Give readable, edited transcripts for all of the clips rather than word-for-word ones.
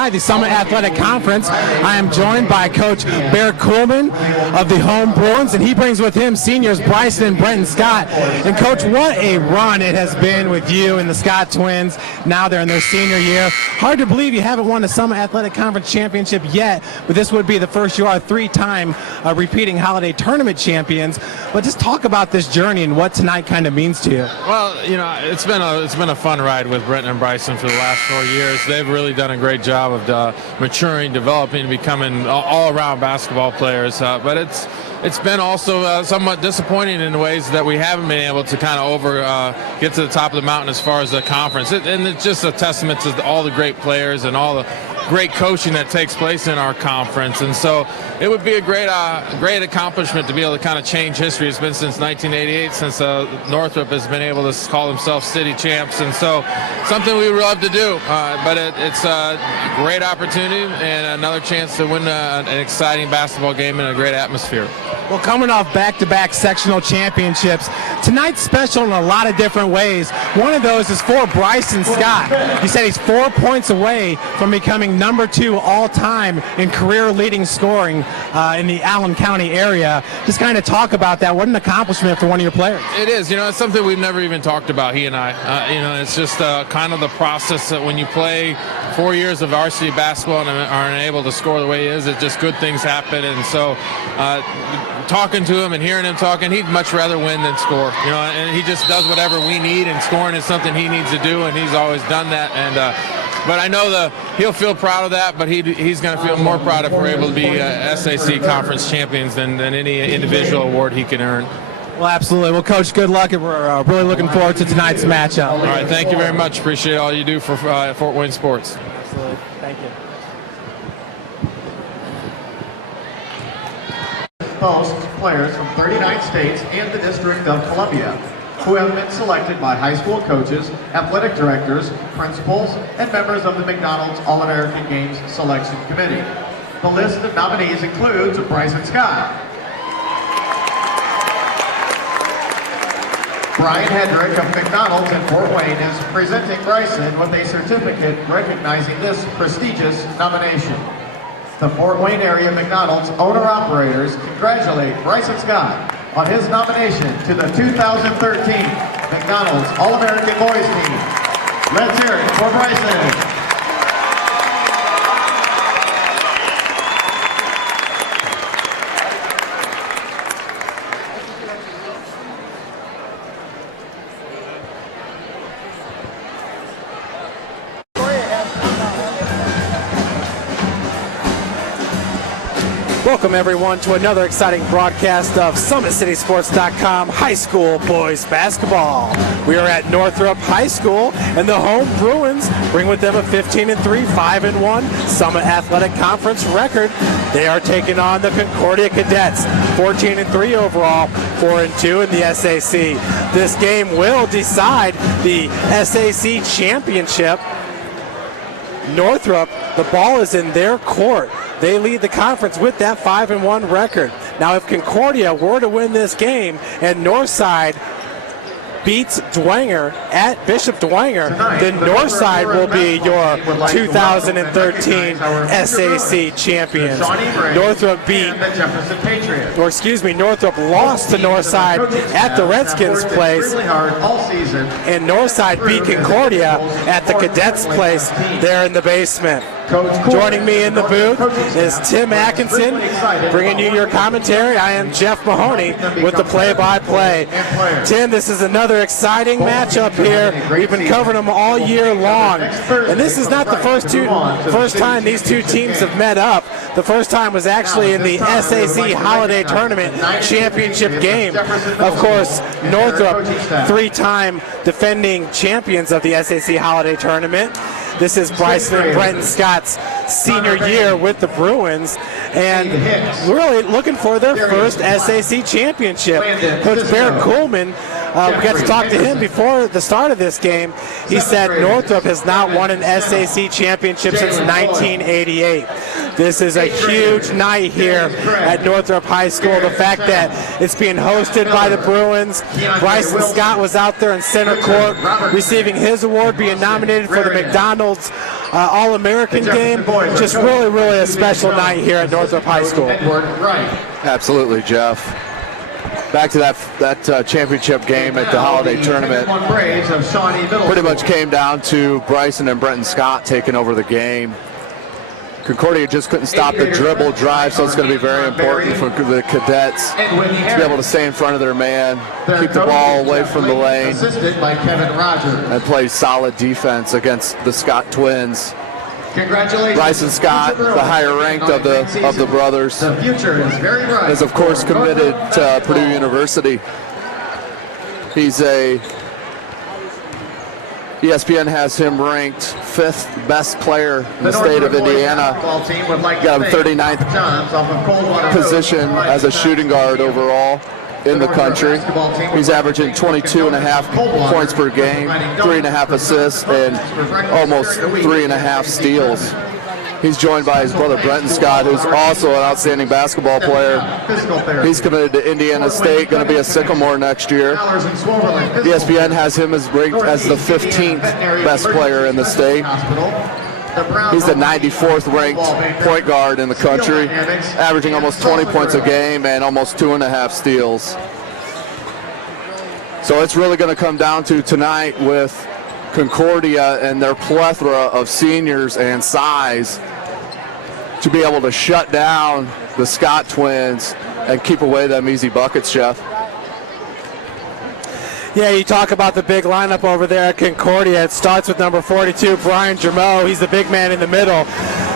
inside the Summit Athletic Conference. I am joined by Coach Bear Coolman of the home Bruins, and he brings with him seniors Bryson and Brenton Scott. And Coach, what a run it has been with you and the Scott twins. Now they're in their senior year. Hard to believe you haven't won the Summit Athletic Conference championship yet, but this would be the first. You are a three-time repeating holiday tournament champions. But just talk about this journey and what tonight kind of means to you. Well, you know, it's been a fun ride with Brenton and Bryson for the last 4 years. They've really done a great job of maturing, developing, becoming all-around basketball players. But it's been also somewhat disappointing in ways that we haven't been able to kind of get to the top of the mountain as far as the conference. And it's just a testament to all the great players and all the great coaching that takes place in our conference. And so it would be a great accomplishment to be able to kind of change history. It's been since 1988 since Northrop has been able to call themselves city champs, and so something we would love to do. But it's a great opportunity and another chance to win an exciting basketball game in a great atmosphere. Well, coming off back-to-back sectional championships, tonight's special in a lot of different ways. One of those is for Bryson Scott. You said he's 4 points away from becoming number 2 all-time in career-leading scoring in the Allen County area. Just kind of talk about that. What an accomplishment for one of your players. It is. You know, it's something we've never even talked about, he and I. You know, it's just kind of the process that when you play 4 years of varsity basketball and are unable to score the way he is, it just good things happen. And so talking to him and hearing him talking, he'd much rather win than score. You know, and he just does whatever we need, and scoring is something he needs to do, and he's always done that. And but I know he'll feel proud of that, but he's going to feel more proud if we're able to be SAC conference champions than any individual award he can earn. Well, absolutely. Well, Coach, good luck, and we're really looking forward to tonight's matchup. All right, thank you very much. Appreciate all you do for Fort Wayne sports. Absolutely. Thank you. Boasts players from 39 states and the District of Columbia who have been selected by high school coaches, athletic directors, principals, and members of the McDonald's All-American Games Selection Committee. The list of nominees includes Bryson Scott, Brian Hedrick of McDonald's in Fort Wayne is presenting Bryson with a certificate recognizing this prestigious nomination. The Fort Wayne area McDonald's owner-operators congratulate Bryson Scott on his nomination to the 2013 McDonald's All-American Boys Team. Let's hear it for Bryson. Welcome, everyone, to another exciting broadcast of SummitCitySports.com high school boys basketball. We are at Northrop High School, and the home Bruins bring with them a 15-3, 5-1 Summit Athletic Conference record. They are taking on the Concordia Cadets, 14-3 overall, 4-2 in the SAC. This game will decide the SAC championship. Northrop, the ball is in their court. They lead the conference with that 5-1 record. Now, if Concordia were to win this game and Northside beats Dwenger at Bishop Dwenger, then Northside will be your 2013 SAC champions. Northrop Northrop lost to Northside at the Redskins place, and Northside beat Concordia at the Cadets place there in the basement. Joining me in the booth is Tim Atkinson, bringing you your commentary. I am Jeff Mahoney with the play-by-play. Tim, this is another exciting matchup here. We've been covering them all year long. And this is not the first time these two teams have met up. The first time was actually in the SAC Holiday Tournament championship game. Of course, Northrop, three-time defending champions of the SAC Holiday Tournament. This is Bryson and Brenton Scott's senior year with the Bruins, and really looking for their first SAC championship. Coach Bear Coolman, we got to talk to him before the start of this game. He said Northrop has not won an SAC championship since 1988. This is a huge night here at Northrop High School. The fact that it's being hosted by the Bruins. Bryson Scott was out there in center court receiving his award, being nominated for the McDonald's All-American game. Just really a special night here at Northrop High School. Absolutely, Jeff. Back to that championship game at the holiday tournament. Pretty much came down to Bryson and Brenton Scott taking over the game. Concordia just couldn't stop the dribble drive, so it's going to be very important for the cadets to be able to stay in front of their man, keep the ball away from the lane, and play solid defense against the Scott twins. Congratulations. Bryson Scott, the higher ranked of the brothers, The future is very bright. is of course committed to Purdue University. ESPN has him ranked 5th best player in the state of Indiana. Got him 39th position as a shooting guard overall in the country. He's averaging 22.5 points per game, 3.5 assists, and almost 3.5 steals. He's joined by his brother Brenton Scott, who's also an outstanding basketball player. He's committed to Indiana State, going to be a Sycamore next year. ESPN has him as ranked as the 15th best player in the state. He's the 94th ranked point guard in the country, averaging almost 20 points a game and almost 2.5 steals. So it's really going to come down to tonight with Concordia and their plethora of seniors and size to be able to shut down the Scott twins and keep away them easy buckets, Jeff. Yeah, you talk about the big lineup over there at Concordia. It starts with number 42, Brian Jermeau. He's the big man in the middle.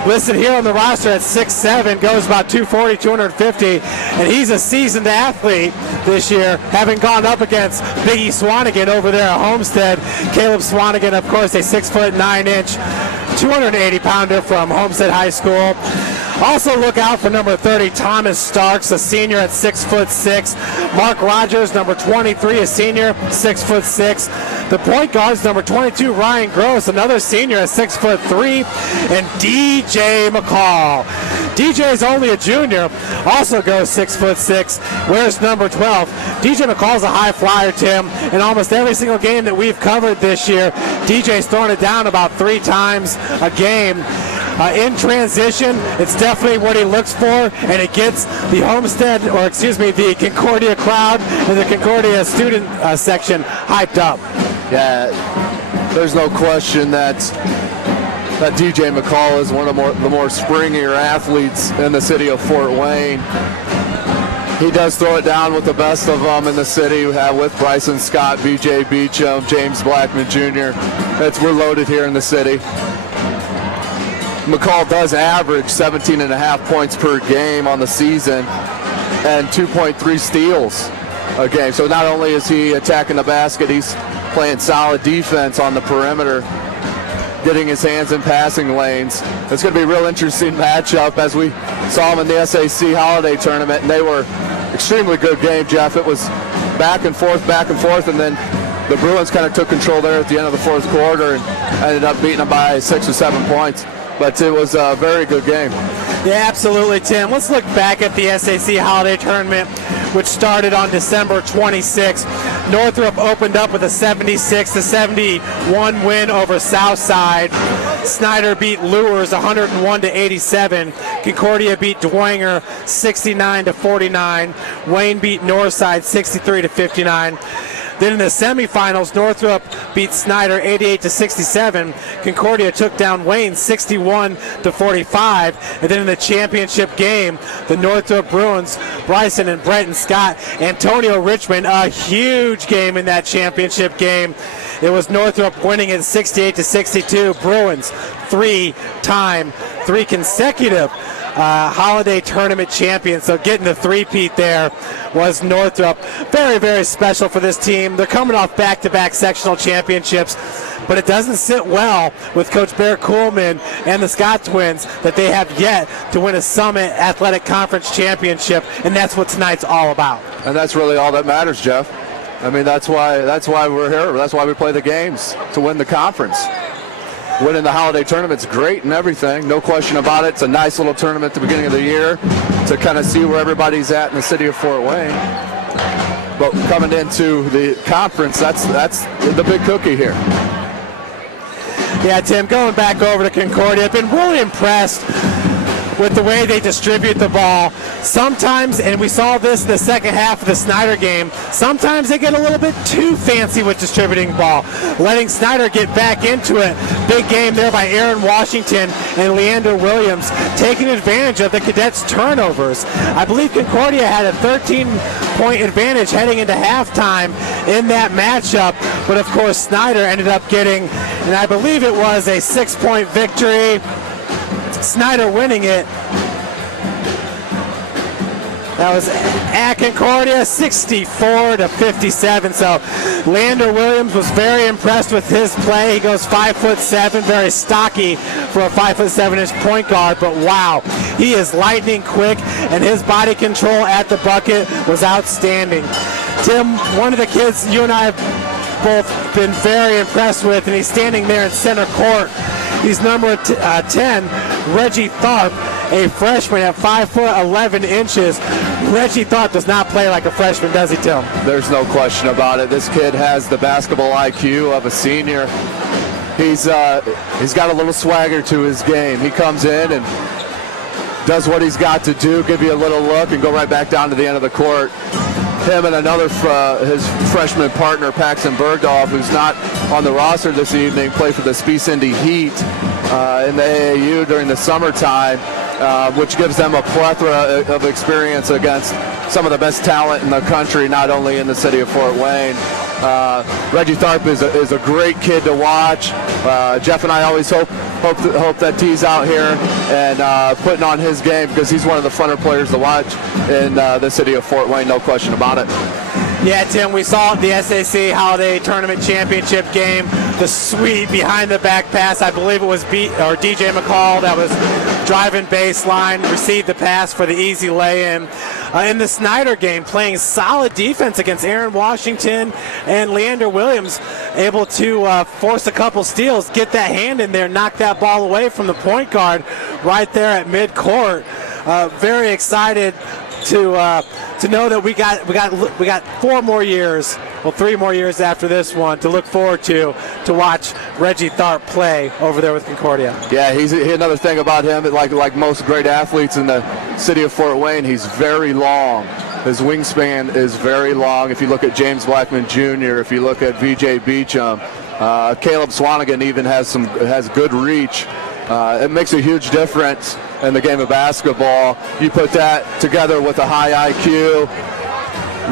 Listed here on the roster at 6'7", goes about 240, 250, and he's a seasoned athlete this year, having gone up against Biggie Swanigan over there at Homestead. Caleb Swanigan, of course, a 6'9", 280-pounder from Homestead High School. Also look out for number 30, Thomas Starks, a senior at 6'6". Mark Rogers, number 23, a senior, 6'6". The point guards, number 22, Ryan Gross, another senior at 6'3", and DJ McCall. DJ is only a junior, also goes 6'6". Wears number 12. DJ McCall's a high flyer, Tim. In almost every single game that we've covered this year, DJ's thrown it down about 3 times a game. In transition, it's definitely what he looks for, and it gets the the Concordia crowd and the Concordia student section hyped up. Yeah, there's no question that DJ McCall is one of the more springier athletes in the city of Fort Wayne. He does throw it down with the best of them in the city. We have with Bryson Scott, BJ Beecham, James Blackman Jr. We're loaded here in the city. McCall does average 17.5 points per game on the season and 2.3 steals a game. So not only is he attacking the basket, he's playing solid defense on the perimeter, getting his hands in passing lanes. It's going to be a real interesting matchup as we saw them in the SAC Holiday Tournament, and they were extremely good game, Jeff. It was back and forth, and then the Bruins kind of took control there at the end of the fourth quarter and ended up beating them by 6 or 7 points. But it was a very good game. Yeah, absolutely, Tim. Let's look back at the SAC Holiday Tournament, which started on December 26th. Northrop opened up with a 76-71 win over Southside. Snyder beat Lures 101-87. Concordia beat Dwenger 69-49. Wayne beat Northside 63-59. Then in the semifinals, Northrop beat Snyder 88-67. Concordia took down Wayne 61-45. And then in the championship game, the Northrop Bruins, Bryson and Brenton Scott, Antonio Richmond, a huge game in that championship game. It was Northrop winning it 68-62. Bruins, 3 consecutive holiday tournament champions. So getting the three-peat there was Northrop. Very, very special for this team. They're coming off back-to-back sectional championships, but it doesn't sit well with Coach Bear Kuhlman and the Scott twins that they have yet to win a Summit Athletic Conference championship, and that's what tonight's all about. And that's really all that matters, Jeff. I mean, that's why we're here. That's why we play the games, to win the conference. winning the holiday tournament's great and everything, no question about it. It's a nice little tournament at the beginning of the year to kind of see where everybody's at in the city of Fort Wayne. But coming into the conference, that's the big cookie here. Yeah, Tim, going back over to Concordia, I've been really impressed with the way they distribute the ball. Sometimes, and we saw this in the second half of the Snyder game, sometimes they get a little bit too fancy with distributing the ball, letting Snyder get back into it. Big game there by Aaron Washington and Leander Williams, taking advantage of the Cadets' turnovers. I believe Concordia had a 13-point advantage heading into halftime in that matchup, but of course Snyder ended up getting, and I believe it was a 6-point victory. Snyder winning it. That was at Concordia, 64-57. So Leander Williams was very impressed with his play. He goes 5'7", very stocky for a 5'7" point guard. But wow, he is lightning quick, and his body control at the bucket was outstanding. Tim, one of the kids you and I have both been very impressed with, and he's standing there in center court. He's number 10, Reggie Tharp, a freshman at 5'11". Reggie Tharp does not play like a freshman, does he, Tim? There's no question about it. This kid has the basketball IQ of a senior. He's got a little swagger to his game. He comes in and does what he's got to do, give you a little look, and go right back down to the end of the court. Him and another, his freshman partner, Paxton Bergdorf, who's not on the roster this evening, play for the Spee Cindy Heat in the AAU during the summertime, which gives them a plethora of experience against some of the best talent in the country, not only in the city of Fort Wayne. Reggie Tharp is a great kid to watch. Jeff and I always hope that he's out here and putting on his game, because he's one of the funner players to watch in the city of Fort Wayne, no question about it. Yeah, Tim, we saw the SAC Holiday Tournament Championship game, the sweet behind-the-back pass. I believe it was DJ McCall that was driving baseline, received the pass for the easy lay-in. In the Snyder game, playing solid defense against Aaron Washington and Leander Williams, able to force a couple steals, get that hand in there, knock that ball away from the point guard right there at midcourt. Very excited to know that we got 4 more years, well, 3 more years after this one to look forward to watch Reggie Tharp play over there with Concordia. Yeah, he's another thing about him, like most great athletes in the city of Fort Wayne, he's very long. His wingspan is very long. If you look at James Blackman Jr., if you look at VJ Beecham, Caleb Swanigan even has good reach. It makes a huge difference in the game of basketball. You put that together with a high IQ,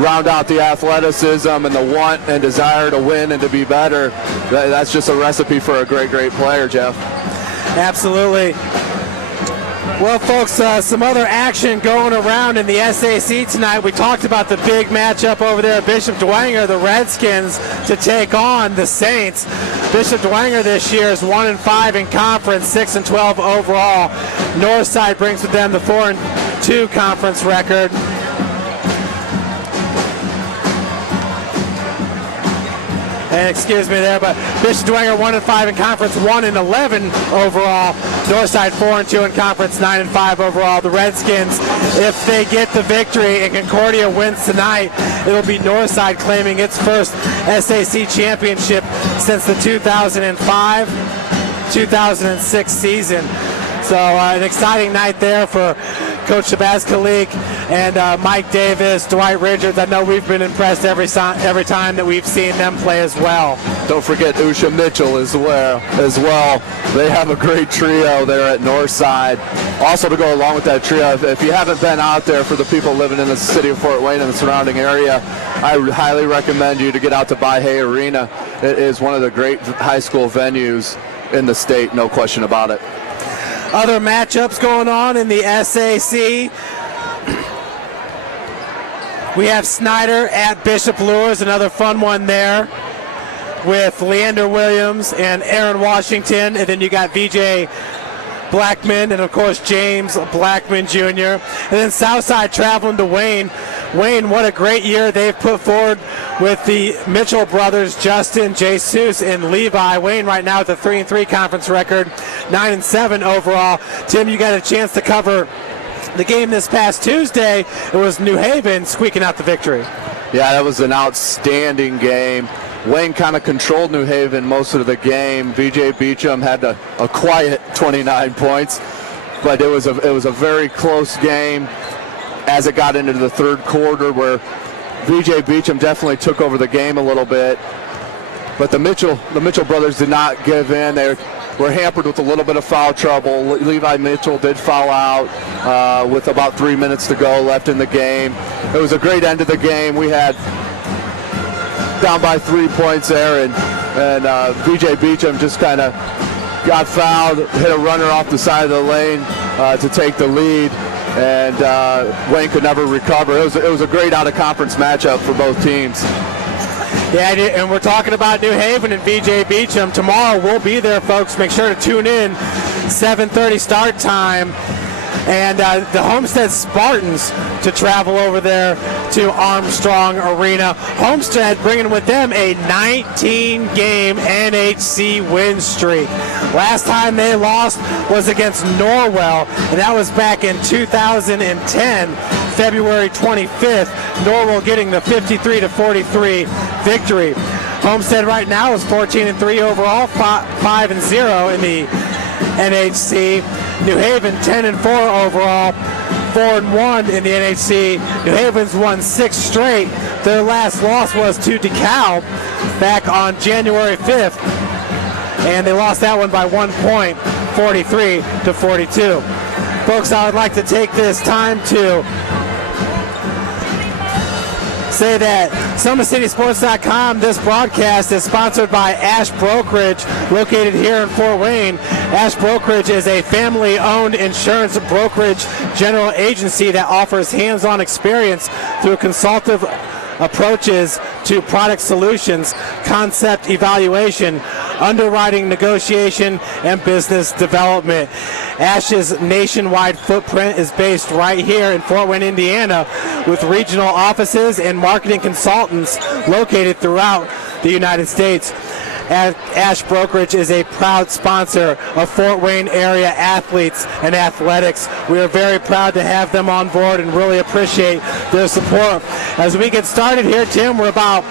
round out the athleticism and the want and desire to win and to be better. That's just a recipe for a great, great player, Jeff. Absolutely. Well, folks, some other action going around in the SAC tonight. We talked about the big matchup over there at Bishop Dwenger, the Redskins, to take on the Saints. Bishop Dwenger this year is 1-5 in conference, 6-12 overall. Northside brings with them the 4-2 conference record. And excuse me there, but Bishop Dwenger 1-5 in conference, 1-11 overall. Northside 4-2 in conference, 9-5 overall. The Redskins, if they get the victory and Concordia wins tonight, it'll be Northside claiming its first SAC championship since the 2005-2006 season. So an exciting night there for Coach Shabazz Khalik and Mike Davis, Dwight Richards. I know we've been impressed every time that we've seen them play as well. Don't forget Usha Mitchell as well. They have a great trio there at Northside. Also, to go along with that trio, if you haven't been out there, for the people living in the city of Fort Wayne and the surrounding area, I highly recommend you to get out to Baihei Arena. It is one of the great high school venues in the state, no question about it. Other matchups going on in the SAC. We have Snyder at Bishop Luers, another fun one there with Leander Williams and Aaron Washington. And then you got VJ Blackman and, of course, James Blackman Jr. And then Southside traveling to Wayne Wayne, what a great year they've put forward with the Mitchell brothers, Justin, Jesus, and Levi. Wayne right now with a 3-3 conference record, 9-7 overall. Tim, you got a chance to cover the game this past Tuesday. It was New Haven squeaking out the victory. Yeah, that was an outstanding game. Wayne kind of controlled New Haven most of the game. VJ Beecham had a quiet 29 points, but it was a very close game as it got into the third quarter, where VJ Beecham definitely took over the game a little bit. But the Mitchell brothers did not give in. They were hampered with a little bit of foul trouble. Levi Mitchell did foul out with about 3 minutes to go left in the game. It was a great end of the game. We had down by 3 points there, and VJ Beecham just kind of got fouled, hit a runner off the side of the lane to take the lead, and Wayne could never recover. It was a great out-of-conference matchup for both teams. Yeah, and we're talking about New Haven and VJ Beecham. Tomorrow we'll be there, folks. Make sure to tune in. 7:30 start time. And the Homestead Spartans to travel over there to Armstrong Arena. Homestead bringing with them a 19-game NHC win streak. Last time they lost was against Norwell, and that was back in 2010, February 25th. Norwell getting the 53-43 victory. Homestead right now is 14-3 overall, 5-0 in the NHC. New Haven 10-4 overall, 4-1 in the NHC. New Haven's won 6 straight. Their last loss was to DeKalb back on January 5th, and they lost that one by 1 point, 43-42. Folks, I would like to take this time to say that SummitCitySports.com, this broadcast is sponsored by Ash Brokerage, located here in Fort Wayne. Ash Brokerage is a family-owned insurance brokerage general agency that offers hands-on experience through consultative approaches to product solutions, concept evaluation, underwriting negotiation, and business development. Ash's nationwide footprint is based right here in Fort Wayne, Indiana, with regional offices and marketing consultants located throughout the United States. Ash Brokerage is a proud sponsor of Fort Wayne area athletes and athletics. We are very proud to have them on board and really appreciate their support. As we get started here, Tim, we're about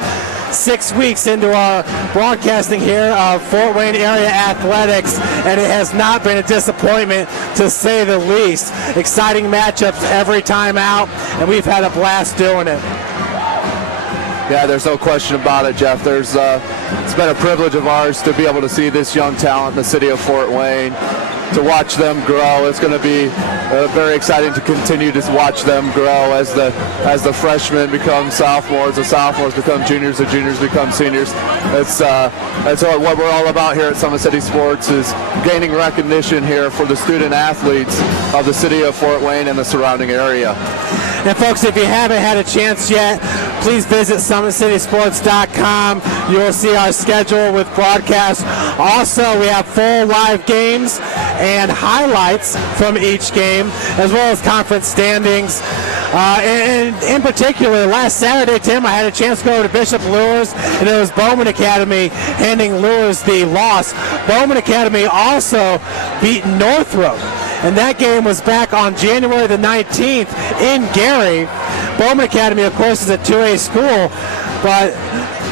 6 weeks into our broadcasting here of Fort Wayne area athletics, and it has not been a disappointment, to say the least. Exciting matchups every time out, and we've had a blast doing it. Yeah, there's no question about it, Jeff. It's been a privilege of ours to be able to see this young talent in the city of Fort Wayne, to watch them grow. It's going to be very exciting to continue to watch them grow as the freshmen become sophomores, the sophomores become juniors, the juniors become seniors. That's what we're all about here at Summit City Sports, is gaining recognition here for the student athletes of the city of Fort Wayne and the surrounding area. And folks, if you haven't had a chance yet, please visit SummitCitySports.com. You will see our schedule with broadcasts. Also, we have full live games and highlights from each game, as well as conference standings. And in particular, last Saturday, Tim, I had a chance to go over to Bishop Luers, and it was Bowman Academy handing Luers the loss. Bowman Academy also beat Northrop, and that game was back on January the 19th in Gary. Bowman Academy, of course, is a 2A school, but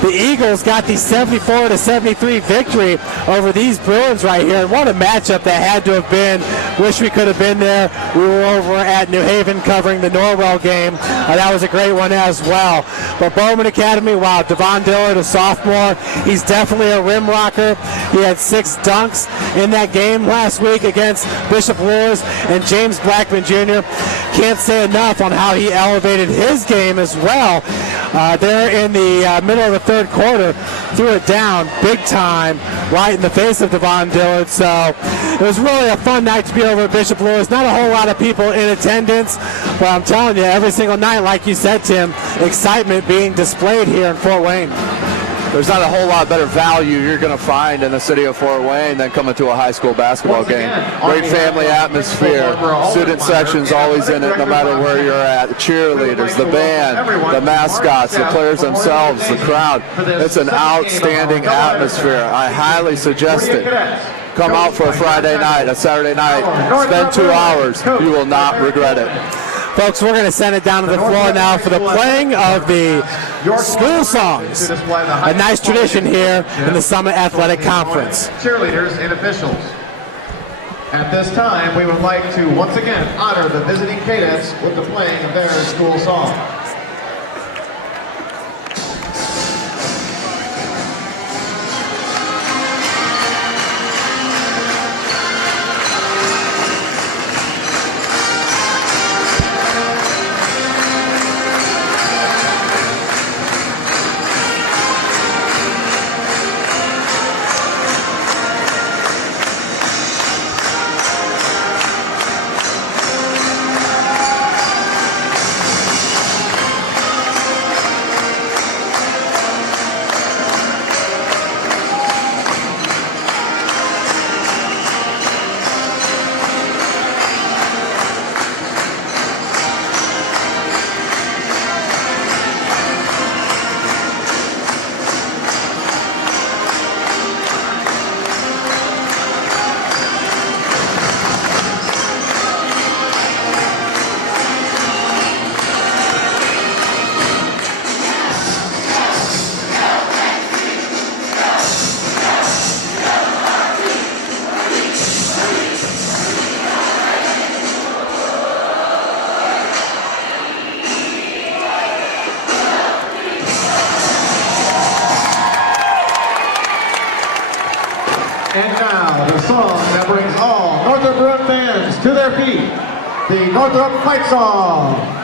the Eagles got the 74-73 victory over these Bruins right here. And what a matchup that had to have been. Wish we could have been there. We were over at New Haven covering the Norwell game. That was a great one as well. But Bowman Academy, wow, Devon Dillard, a sophomore, he's definitely a rim rocker. He had 6 dunks in that game last week against Bishop Luers. And James Blackman Jr., can't say enough on how he elevated his game as well. There in the middle of the third quarter, threw it down big time right in the face of Devon Dillard. So it was really a fun night to be over at Bishop Luers. Not a whole lot of people in attendance, but I'm telling you, every single night, like you said, Tim, excitement being displayed here in Fort Wayne. there's not a whole lot better value you're going to find in the city of Fort Wayne than coming to a high school basketball game. Great family atmosphere. Student section's always in it no matter where you're at. The cheerleaders, the band, the mascots, the players themselves, the crowd. It's an outstanding atmosphere. I highly suggest it. Come out for a Friday night, a Saturday night, spend 2 hours. You will not regret it. Folks, we're going to send it down to the floor now for the playing of the school songs. A nice tradition here in the Summit Athletic Conference. Cheerleaders and officials. At this time, we would like to once again honor the visiting cadets with the playing of their school song. And now, the song that brings all Northrop fans to their feet, the Northrop Fight Song.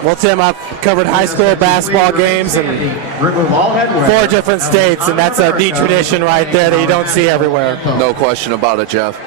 Well, Tim, I've covered high school basketball games in 4 different states, and that's a neat tradition right there that you don't see everywhere. No question about it, Jeff.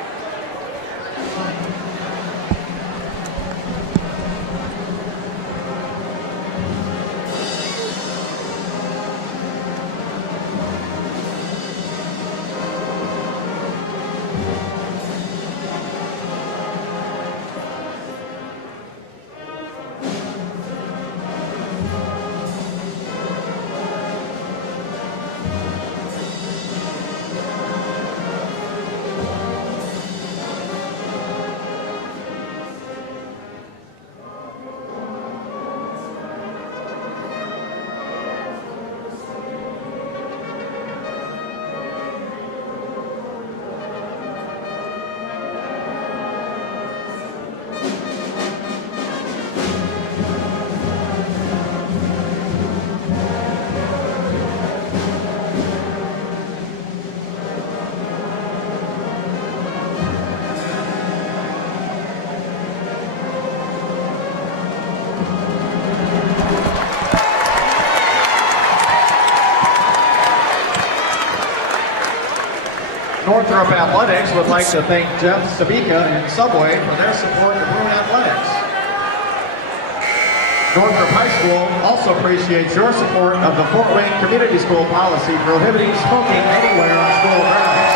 Northrop Athletics would like to thank Jeff Sabika and Subway for their support of Bruin Athletics. Northrop High School also appreciates your support of the Fort Wayne Community School policy prohibiting smoking anywhere on school grounds.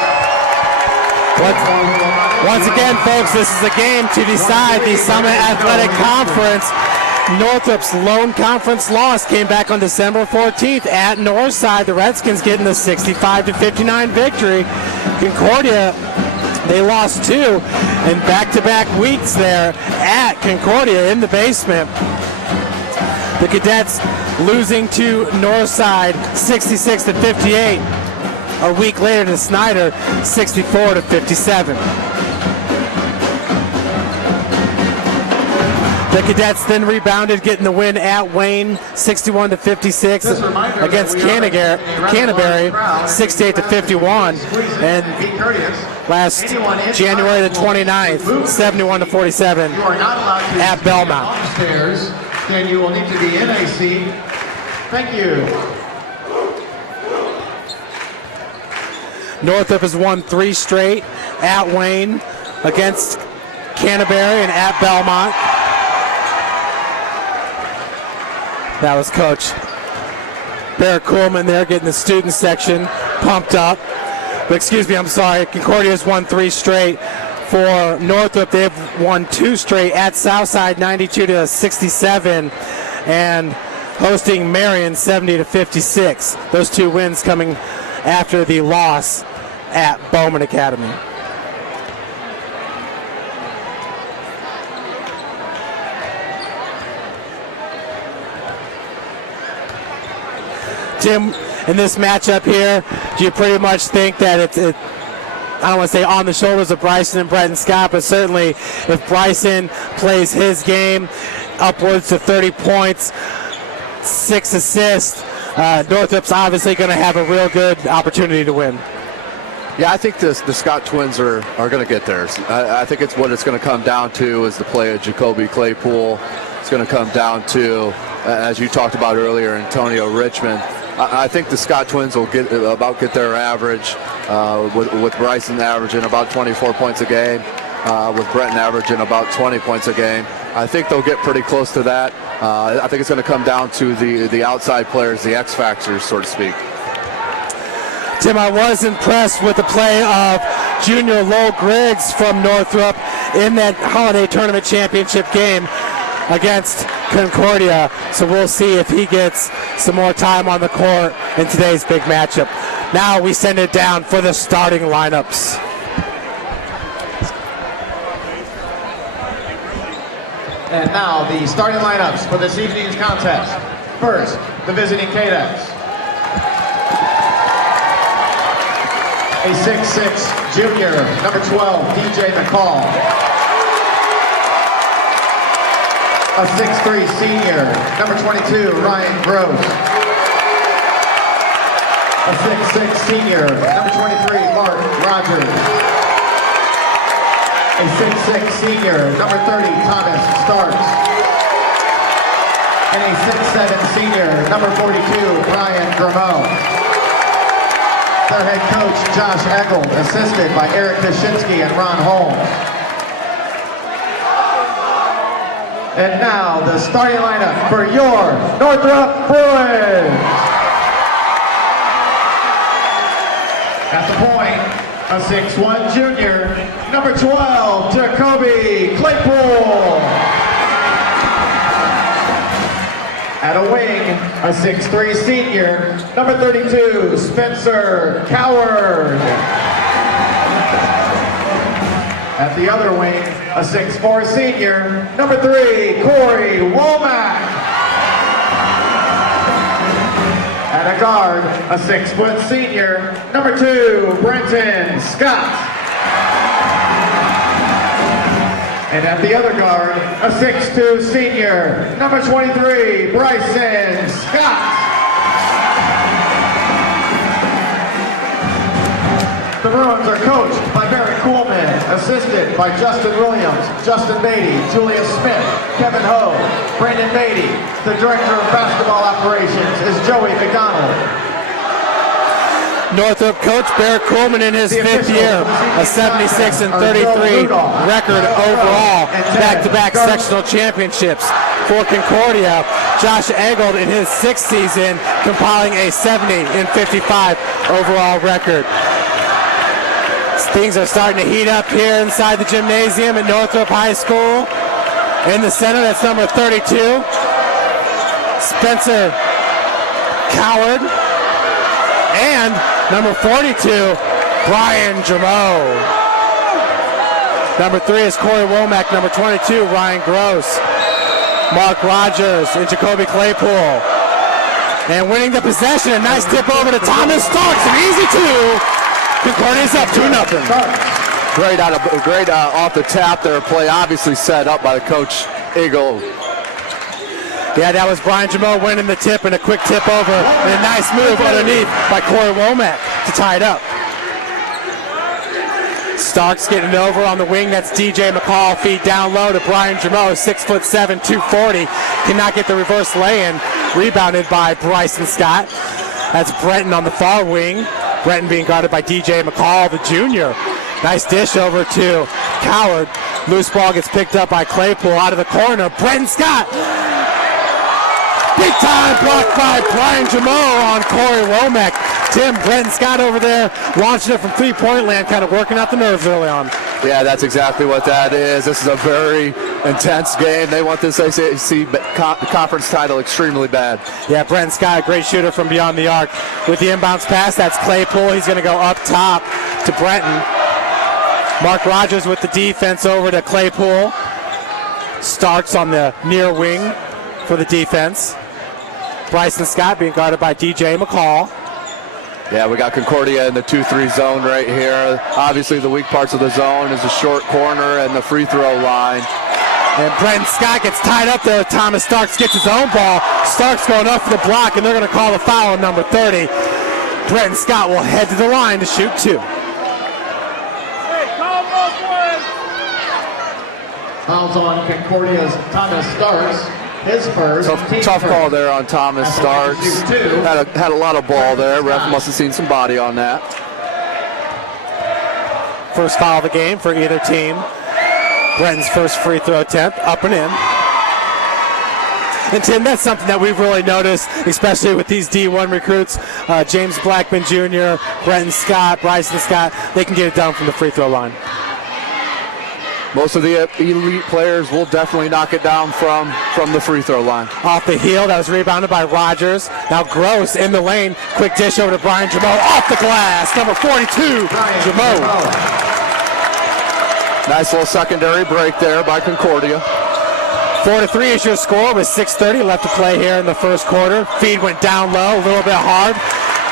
Once again, folks, this is a game to decide the Summit Athletic Conference. Northrop's lone conference loss came back on December 14th at Northside. The Redskins getting the 65-59 victory. Concordia, they lost 2 in back-to-back weeks there at Concordia in the basement. The Cadets losing to Northside 66-58. A week later to Snyder 64-57. The Cadets then rebounded, getting the win at Wayne 61-56 against Canterbury 68-51. And last January the 29th, 71-47 at Belmont. Upstairs, then you will need to be in a seat. Thank you. Northrop has won 3 straight at Wayne, against Canterbury, and at Belmont. That was Coach Barrett Coolman there getting the student section pumped up. But excuse me, I'm sorry. Concordia's won 3 straight. For Northrop, they've won 2 straight at Southside 92-67 and hosting Marion 70-56. Those 2 wins coming after the loss at Bowman Academy. Tim, in this matchup here, do you pretty much think that I don't want to say on the shoulders of Bryson and Brenton Scott, but certainly if Bryson plays his game upwards to 30 points, 6 assists, Northrop's obviously going to have a real good opportunity to win. Yeah, I think the Scott twins are going to get theirs. I think it's what it's going to come down to is the play of Jacoby Claypool. It's going to come down to, as you talked about earlier, Antonio Richmond. I think the Scott twins will get their average, with Bryson averaging about 24 points a game, with Brenton averaging about 20 points a game. I think they'll get pretty close to that. I think it's going to come down to the outside players, the X factors, so to speak. Tim, I was impressed with the play of junior Lowell Griggs from Northrop in that Holiday Tournament Championship game against Concordia. So we'll see if he gets some more time on the court in today's big matchup. Now we send it down for the starting lineups. And now the starting lineups for this evening's contest. First, the visiting Cadets. A 6'6" junior, number 12, DJ McCall. A 6'3" senior, number 22, Ryan Gross. A 6'6" senior, number 23, Mark Rogers. A 6'6" senior, number 30, Thomas Starks. And a 6'7" senior, number 42, Brian Grimeau. Their head coach, Josh Eckel, assisted by Eric Kashinsky and Ron Holmes. And now, the starting lineup for your Northrop Bruins. At the point, a 6'1" junior, number 12, Jacoby Claypool. At a wing, a 6'3" senior, number 32, Spencer Coward. At the other wing, a 6'4" senior, number 3, Corey Womack. At a guard, a 6' senior, number 2, Brenton Scott. And at the other guard, a 6'2" senior, number 23, Bryson Scott. The Bruins are coached by Barry Coolman, assisted by Justin Williams, Justin Beatty, Julius Smith, Kevin Ho, Brandon Beatty. The Director of Basketball Operations is Joey McDonald. Northrop coach Barrett Coleman in his fifth year, a 76-33 record overall, back-to-back sectional championships. For Concordia, Josh Eggold in his sixth season, compiling a 70-55 overall record. Things are starting to heat up here inside the gymnasium at Northrop High School. In the center, that's number 32, Spencer Coward. And number 42, Brian Jermeau. Number 3 is Corey Womack. Number 22, Ryan Gross. Mark Rogers and Jacoby Claypool. And winning the possession, a nice tip over to Thomas Starks. An easy two. Concordia's up 2-0. Great off the tap there play, obviously set up by the coach Eagle. Yeah, that was Brian Jermeau winning the tip and a quick tip over and a nice move underneath by Corey Womack to tie it up. Starks getting it over on the wing. That's DJ McCall. Feed down low to Brian Jermeau, 6'7", 240. Cannot get the reverse lay-in. Rebounded by Bryson Scott. That's Brenton on the far wing. Brenton being guarded by DJ McCall, the junior. Nice dish over to Coward. Loose ball gets picked up by Claypool out of the corner. Brenton Scott. Big time block by Brian Jermeau on Corey Womack. Brenton Scott over there launching it from three-point land, kind of working out the nerves early on. Yeah, that's exactly what that is. This is a very intense game. They want this ACC conference title extremely bad. Yeah, Brenton Scott, a great shooter from beyond the arc. With the inbounds pass, that's Claypool. He's going to go up top to Brenton. Mark Rogers with the defense over to Claypool. Starks on the near wing for the defense. Bryson Scott being guarded by DJ McCall. Yeah, we got Concordia in the 2-3 zone right here. Obviously, the weak parts of the zone is the short corner and the free throw line. And Brenton Scott gets tied up there. Thomas Starks gets his own ball. Starks going up for the block, and they're going to call a foul on number 30. Brenton Scott will head to the line to shoot 2. Fouls on Concordia's Thomas Starks. His first. Tough call there on Thomas Starks. Had a lot of ball there. Ref must have seen some body on that. First foul of the game for either team. Brenton's first free throw attempt, up and in. And Tim, that's something that we've really noticed, especially with these D1 recruits. James Blackman Jr., Brenton Scott, Bryson Scott, they can get it done from the free throw line. Most of the elite players will definitely knock it down from the free throw line. Off the heel, that was rebounded by Rogers. Now Gross in the lane. Quick dish over to Brian Jermeau. Off the glass, number 42, Jermeau. Nice little secondary break there by Concordia. 4-3 is your score with 6:30 left to play here in the first quarter. Feed went down low, a little bit hard.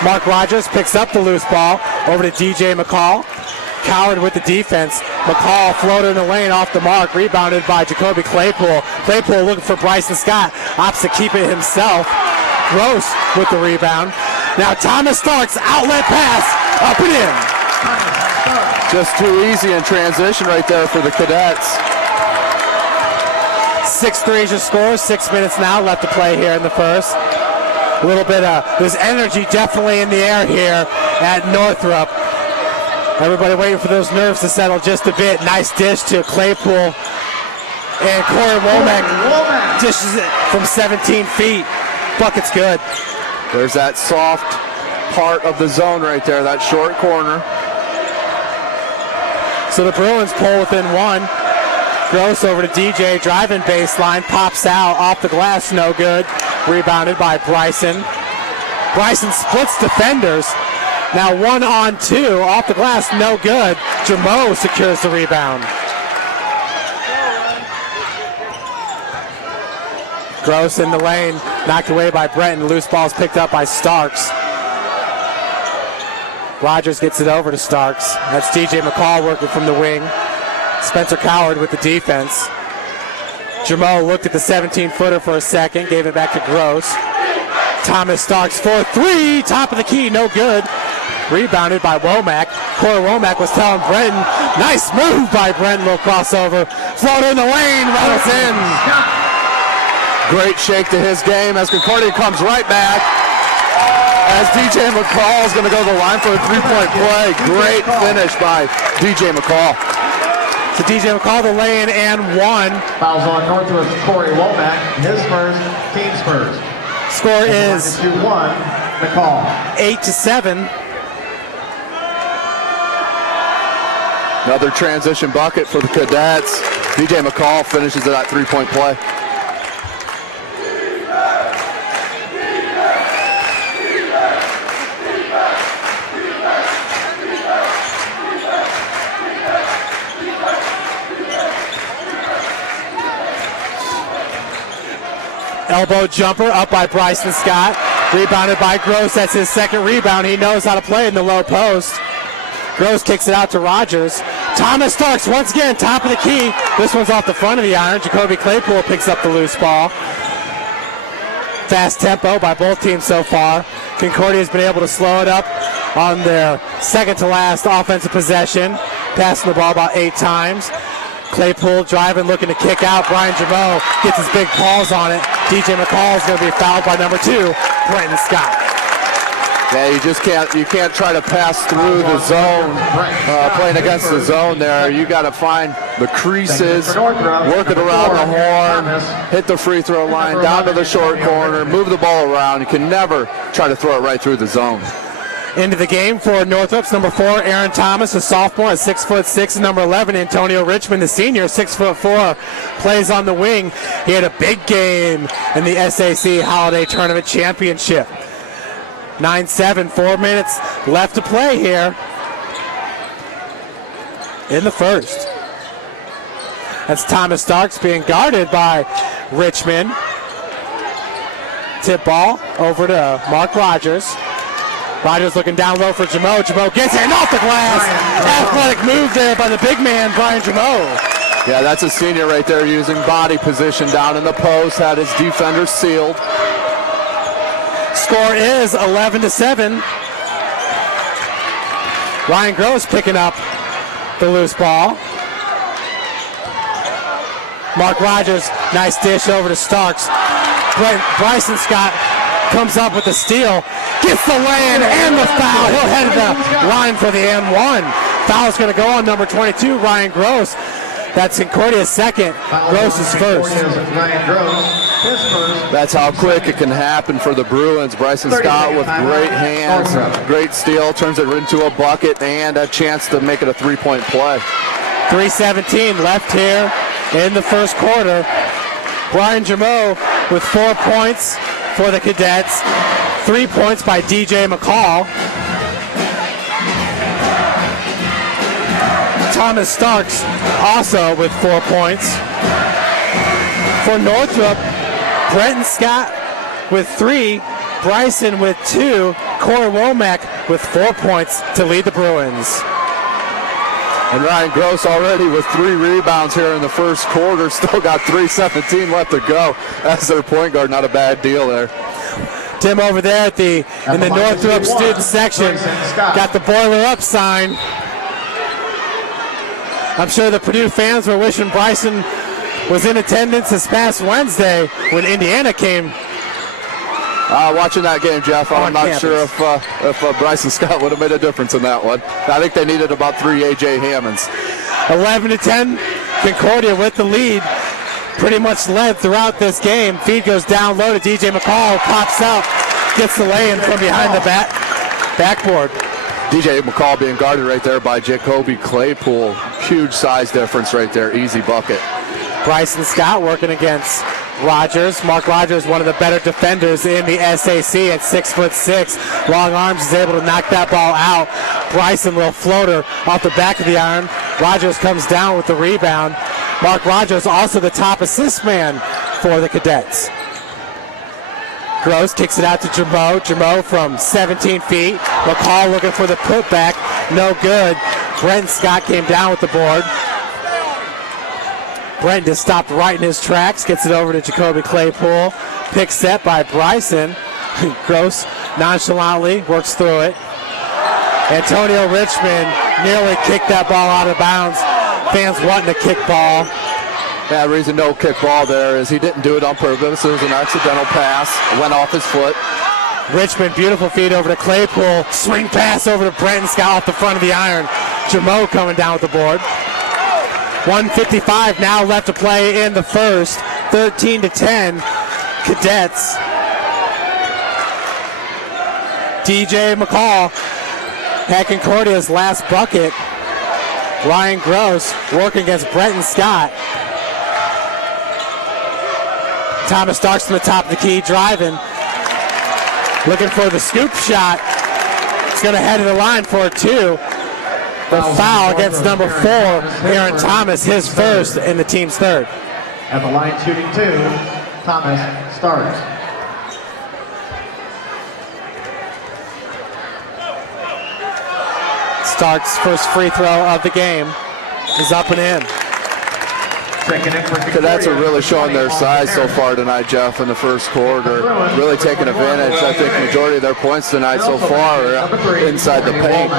Mark Rogers picks up the loose ball over to DJ McCall. Coward with the defense. McCall floater in the lane off the mark, rebounded by Jacoby Claypool. Claypool looking for Bryson Scott, opts to keep it himself. Gross with the rebound. Now Thomas Starks, outlet pass, up and in. Just too easy in transition right there for the Cadets. 6-3 is your score, 6 minutes now left to play here in the first. A little bit of, there's energy definitely in the air here at Northrop. Everybody waiting for those nerves to settle just a bit. Nice dish to Claypool. And Corey Womack dishes it from 17 feet. Bucket's good. There's that soft part of the zone right there, that short corner. So the Bruins pull within one. Gross over to DJ, driving baseline, pops out, off the glass, no good. Rebounded by Bryson. Bryson splits defenders. Now 1-on-2, off the glass, no good. Jermeau secures the rebound. Gross in the lane, knocked away by Brenton. Loose ball's picked up by Starks. Rogers gets it over to Starks. That's DJ McCall working from the wing. Spencer Coward with the defense. Jermeau looked at the 17-footer for a second, gave it back to Gross. Thomas Starks for 3, top of the key, no good. Rebounded by Womack. Corey Womack was telling Brenton, nice move by Brenton, little crossover. Floater in the lane, rattles in. Great shake to his game as Concordia comes right back as DJ McCall is going to go to the line for a three-point play. Great finish by DJ McCall. So DJ McCall, the lay-in and one. Fouls on Northrop Corey Womack, his first, team's first. Score is 2-1, McCall. 8-7. Another transition bucket for the Cadets. DJ McCall finishes that three-point play. Elbow jumper up by Bryson Scott. Rebounded by Gross. That's his second rebound. He knows how to play in the low post. Gross kicks it out to Rogers. Thomas Starks once again, top of the key. This one's off the front of the iron. Jacoby Claypool picks up the loose ball. Fast tempo by both teams so far. Concordia has been able to slow it up on their second to last offensive possession. Passing the ball about 8 times. Claypool driving, looking to kick out. Brian Jamo gets his big paws on it. DJ McCall is going to be fouled by number 2, Brenton Scott. Yeah, you can't try to pass through the zone, playing against the zone there. You got to find the creases, work it around the horn, hit the free throw line, down to the short corner, move the ball around. You can never try to throw it right through the zone. Into the game for Northrop's number 4, Aaron Thomas, a sophomore at 6'6", and number 11, Antonio Richmond, the senior, 6'4", plays on the wing. He had a big game in the SAC Holiday Tournament Championship. 9-7, 4 minutes left to play here in the first. That's Thomas Starks being guarded by Richmond. Tip ball over to Mark Rogers. Rogers looking down low for Jamo. Jamo gets it and off the glass. Athletic move there by the big man, Brian Jamo. Yeah, that's a senior right there using body position down in the post, had his defender sealed. Score is 11-7. Ryan Gross picking up the loose ball. Mark Rogers, nice dish over to Starks. Bryson Scott comes up with the steal, gets the lay-in and the foul. He'll head to the line for the and one. Foul's going to go on number 22, Ryan Gross. That's Concordia's second. Gross is first. That's how quick it can happen for the Bruins. Bryson Scott with great hands, great steal, turns it into a bucket and a chance to make it a three-point play. 3:17 left here in the first quarter. Brian Jamo with 4 points for the Cadets. 3 points by DJ McCall. Thomas Starks also with 4 points. For Northrop, Brenton Scott with 3, Bryson with 2, Corey Womack with 4 points to lead the Bruins. And Ryan Gross already with 3 rebounds here in the first quarter. Still got 3:17 left to go. That's their point guard. Not a bad deal there. Tim over there in the Northrop student section got the boiler up sign. I'm sure the Purdue fans were wishing Bryson was in attendance this past Wednesday when Indiana came. Watching that game, Jeff, I'm not sure if Bryson Scott would have made a difference in that one. I think they needed about 3 A.J. Hammonds. 11-10, Concordia with the lead. Pretty much led throughout this game. Feed goes down low to DJ McCall, pops out, gets the lay-in from behind the backboard. DJ McCall being guarded right there by Jacoby Claypool. Huge size difference right there, easy bucket. Bryson Scott working against Rogers. Mark Rogers, one of the better defenders in the SAC at 6'6". Long arms, is able to knock that ball out. Bryson, little floater off the back of the iron. Rogers comes down with the rebound. Mark Rogers also the top assist man for the Cadets. Gross kicks it out to Jamo. Jamo from 17 feet. McCall looking for the putback. No good. Brent Scott came down with the board. Brent just stopped right in his tracks. Gets it over to Jacoby Claypool. Pick set by Bryson. Gross nonchalantly works through it. Antonio Richmond nearly kicked that ball out of bounds. Fans wanting a kick ball. Yeah, the reason no kick ball there is he didn't do it on purpose. It was an accidental pass. It went off his foot. Richmond, beautiful feed over to Claypool. Swing pass over to Brenton Scott off the front of the iron. Jamo coming down with the board. 1:55 now left to play in the first. 13-10, Cadets. DJ McCall had Concordia's last bucket. Ryan Gross working against Brenton Scott. Thomas Starks from the top of the key, driving. Looking for the scoop shot. It's going to head to the line for a two. The foul against number 4, Aaron Thomas, his first and the team's third. At the line shooting 2, Thomas Starks. Starks' first free throw of the game is up and in. Cadets are really showing their size so far tonight, Jeff, in the first quarter. Really taking advantage. I think the majority of their points tonight so far are inside the paint.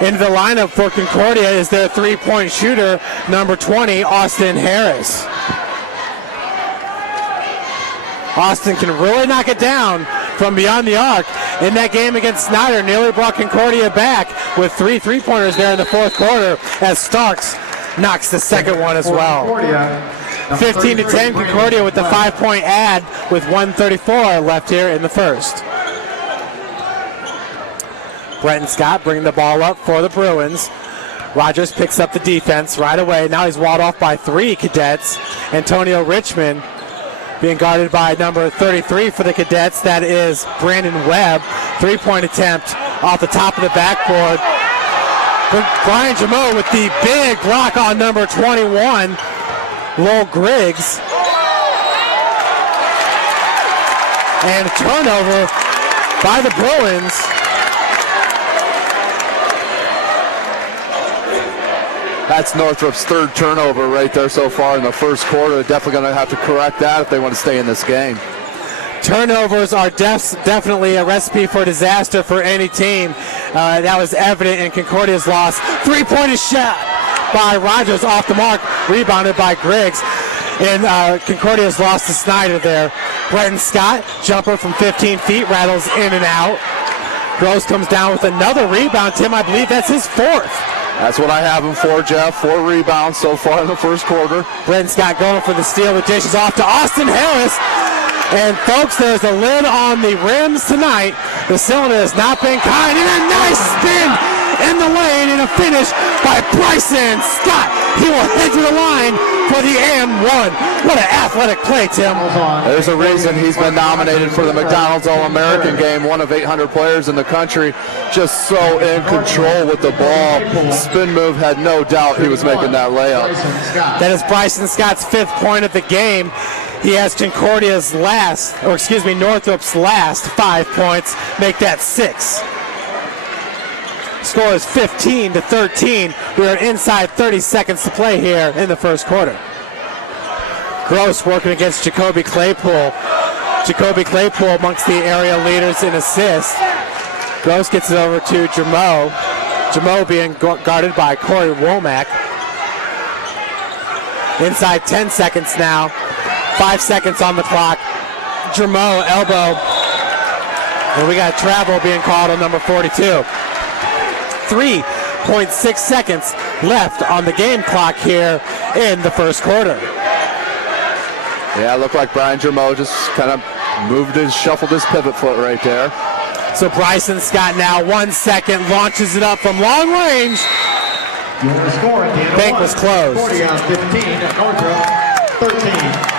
Into the lineup for Concordia is their three-point shooter, number 20, Austin Harris. Austin can really knock it down from beyond the arc. In that game against Snyder, nearly brought Concordia back with 3 3-pointers there in the fourth quarter as Starks knocks the second one as well. 15-10, Concordia with the 5-point ad with 1:34 left here in the first. Brenton Scott bringing the ball up for the Bruins. Rogers picks up the defense right away. Now he's walled off by 3 Cadets. Antonio Richmond being guarded by number 33 for the Cadets. That is Brandon Webb. 3-point attempt off the top of the backboard. Brian Jamo with the big block on number 21, Lowell Griggs. And a turnover by the Bruins. That's Northrop's third turnover right there so far in the first quarter. They're definitely going to have to correct that if they want to stay in this game. Turnovers are definitely a recipe for disaster for any team. That was evident in Concordia's loss. 3-point shot by Rogers off the mark, rebounded by Griggs. And Concordia's lost to Snyder there. Brenton Scott, jumper from 15 feet, rattles in and out. Gross comes down with another rebound. Tim, I believe that's his fourth. That's what I have him for, Jeff. 4 rebounds so far in the first quarter. Brenton Scott going for the steal. The dish is off to Austin Harris. And folks, there's a lid on the rims tonight. The cylinder has not been kind. And a nice spin in the lane and a finish by Bryson Scott. He will head to the line for the and one. What an athletic play, Tim. There's a reason he's been nominated for the McDonald's All-American game, one of 800 players in the country. Just so in control with the ball. Spin move, had no doubt he was making that layup. That is Bryson Scott's 5th point of the game. He has Concordia's Northrop's last 5 points. Make that 6. Score is 15-13. We are inside 30 seconds to play here in the first quarter. Gross working against Jacoby Claypool. Jacoby Claypool amongst the area leaders in assists. Gross gets it over to Jamo. Jamo being guarded by Corey Womack. Inside 10 seconds now. 5 seconds on the clock. Jamo elbow. And we got travel being called on number 42. 3.6 seconds left on the game clock here in the first quarter. Yeah, it looked like Brian Jamo just kind of shuffled his pivot foot right there. So Bryson Scott now 1 second, launches it up from long range. Bank was closed. 40 on 15 at Northrop, 13.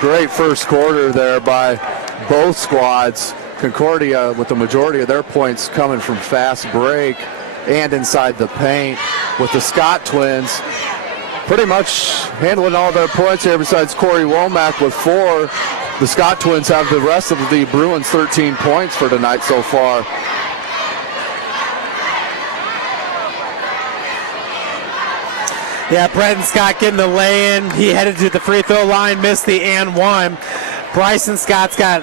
Great first quarter there by both squads. Concordia with the majority of their points coming from fast break and inside the paint, with the Scott twins pretty much handling all their points here besides Corey Womack with 4. The Scott twins have the rest of the Bruins 13 points for tonight so far. Yeah, Brenton Scott getting the lay-in. He headed to the free throw line, missed the and one. Bryson Scott's got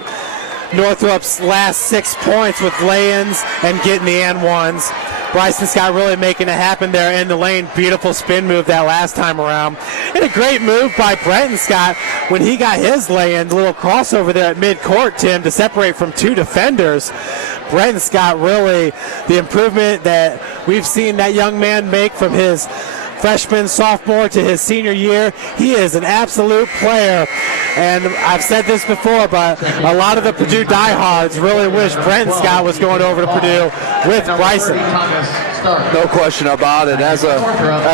Northrop's last 6 points with lay-ins and getting the and ones. Bryson Scott really making it happen there in the lane. Beautiful spin move that last time around. And a great move by Brenton Scott when he got his lay-in. A little crossover there at midcourt, Tim, to separate from two defenders. Brenton Scott really the improvement that we've seen that young man make from his freshman, sophomore to his senior year. He is an absolute player. And I've said this before, but a lot of the Purdue diehards really wish Brenton Scott was going over to Purdue with Bryson. No question about it. As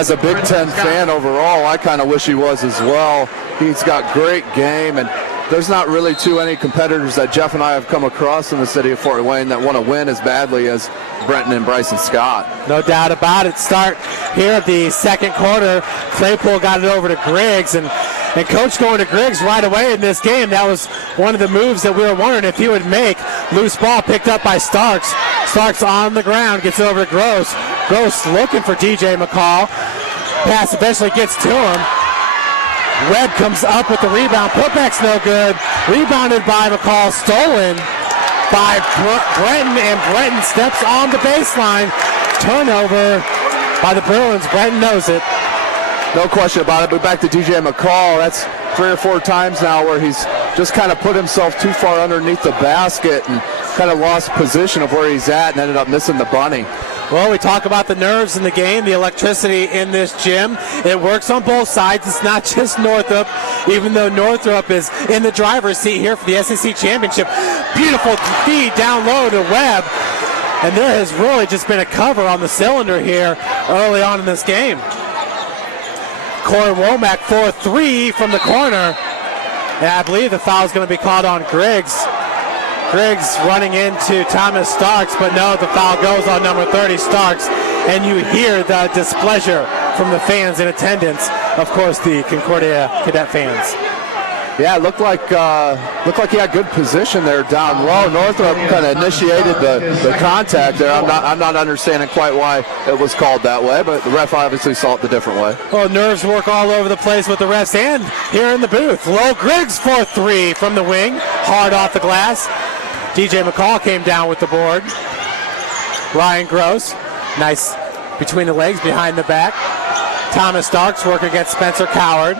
a Big Ten fan overall, I kind of wish he was as well. He's got great game, and there's not really too many competitors that Jeff and I have come across in the city of Fort Wayne that want to win as badly as Brenton and Bryson Scott. No doubt about it. Start here at the second quarter. Claypool got it over to Griggs, and Coach going to Griggs right away in this game. That was one of the moves that we were wondering if he would make. Loose ball picked up by Starks. Starks on the ground, gets over to Gross. Gross looking for DJ McCall. Pass eventually gets to him. Webb comes up with the rebound. Putback's no good. Rebounded by McCall. Stolen by Brenton, and Brenton steps on the baseline. Turnover by the Bruins. Brenton knows it. No question about it, but back to DJ McCall. That's 3 or 4 times now where he's just kind of put himself too far underneath the basket and kind of lost position of where he's at and ended up missing the bunny. Well, we talk about the nerves in the game, the electricity in this gym. It works on both sides. It's not just Northrop, even though Northrop is in the driver's seat here for the SEC Championship. Beautiful feed down low to Webb. And there has really just been a cover on the cylinder here early on in this game. Corey Womack for 3 from the corner. And I believe the foul is going to be called on Griggs. Griggs running into Thomas Starks, but no, the foul goes on number 30, Starks. And you hear the displeasure from the fans in attendance. Of course, the Concordia Cadet fans. Yeah, it looked like he had good position there down low. Northrop kind of initiated the contact there. I'm not understanding quite why it was called that way, but the ref obviously saw it the different way. Well, nerves work all over the place with the refs and here in the booth. Low Griggs for 3 from the wing, hard off the glass. DJ McCall came down with the board. Ryan Gross, nice between the legs, behind the back. Thomas Starks working against Spencer Coward.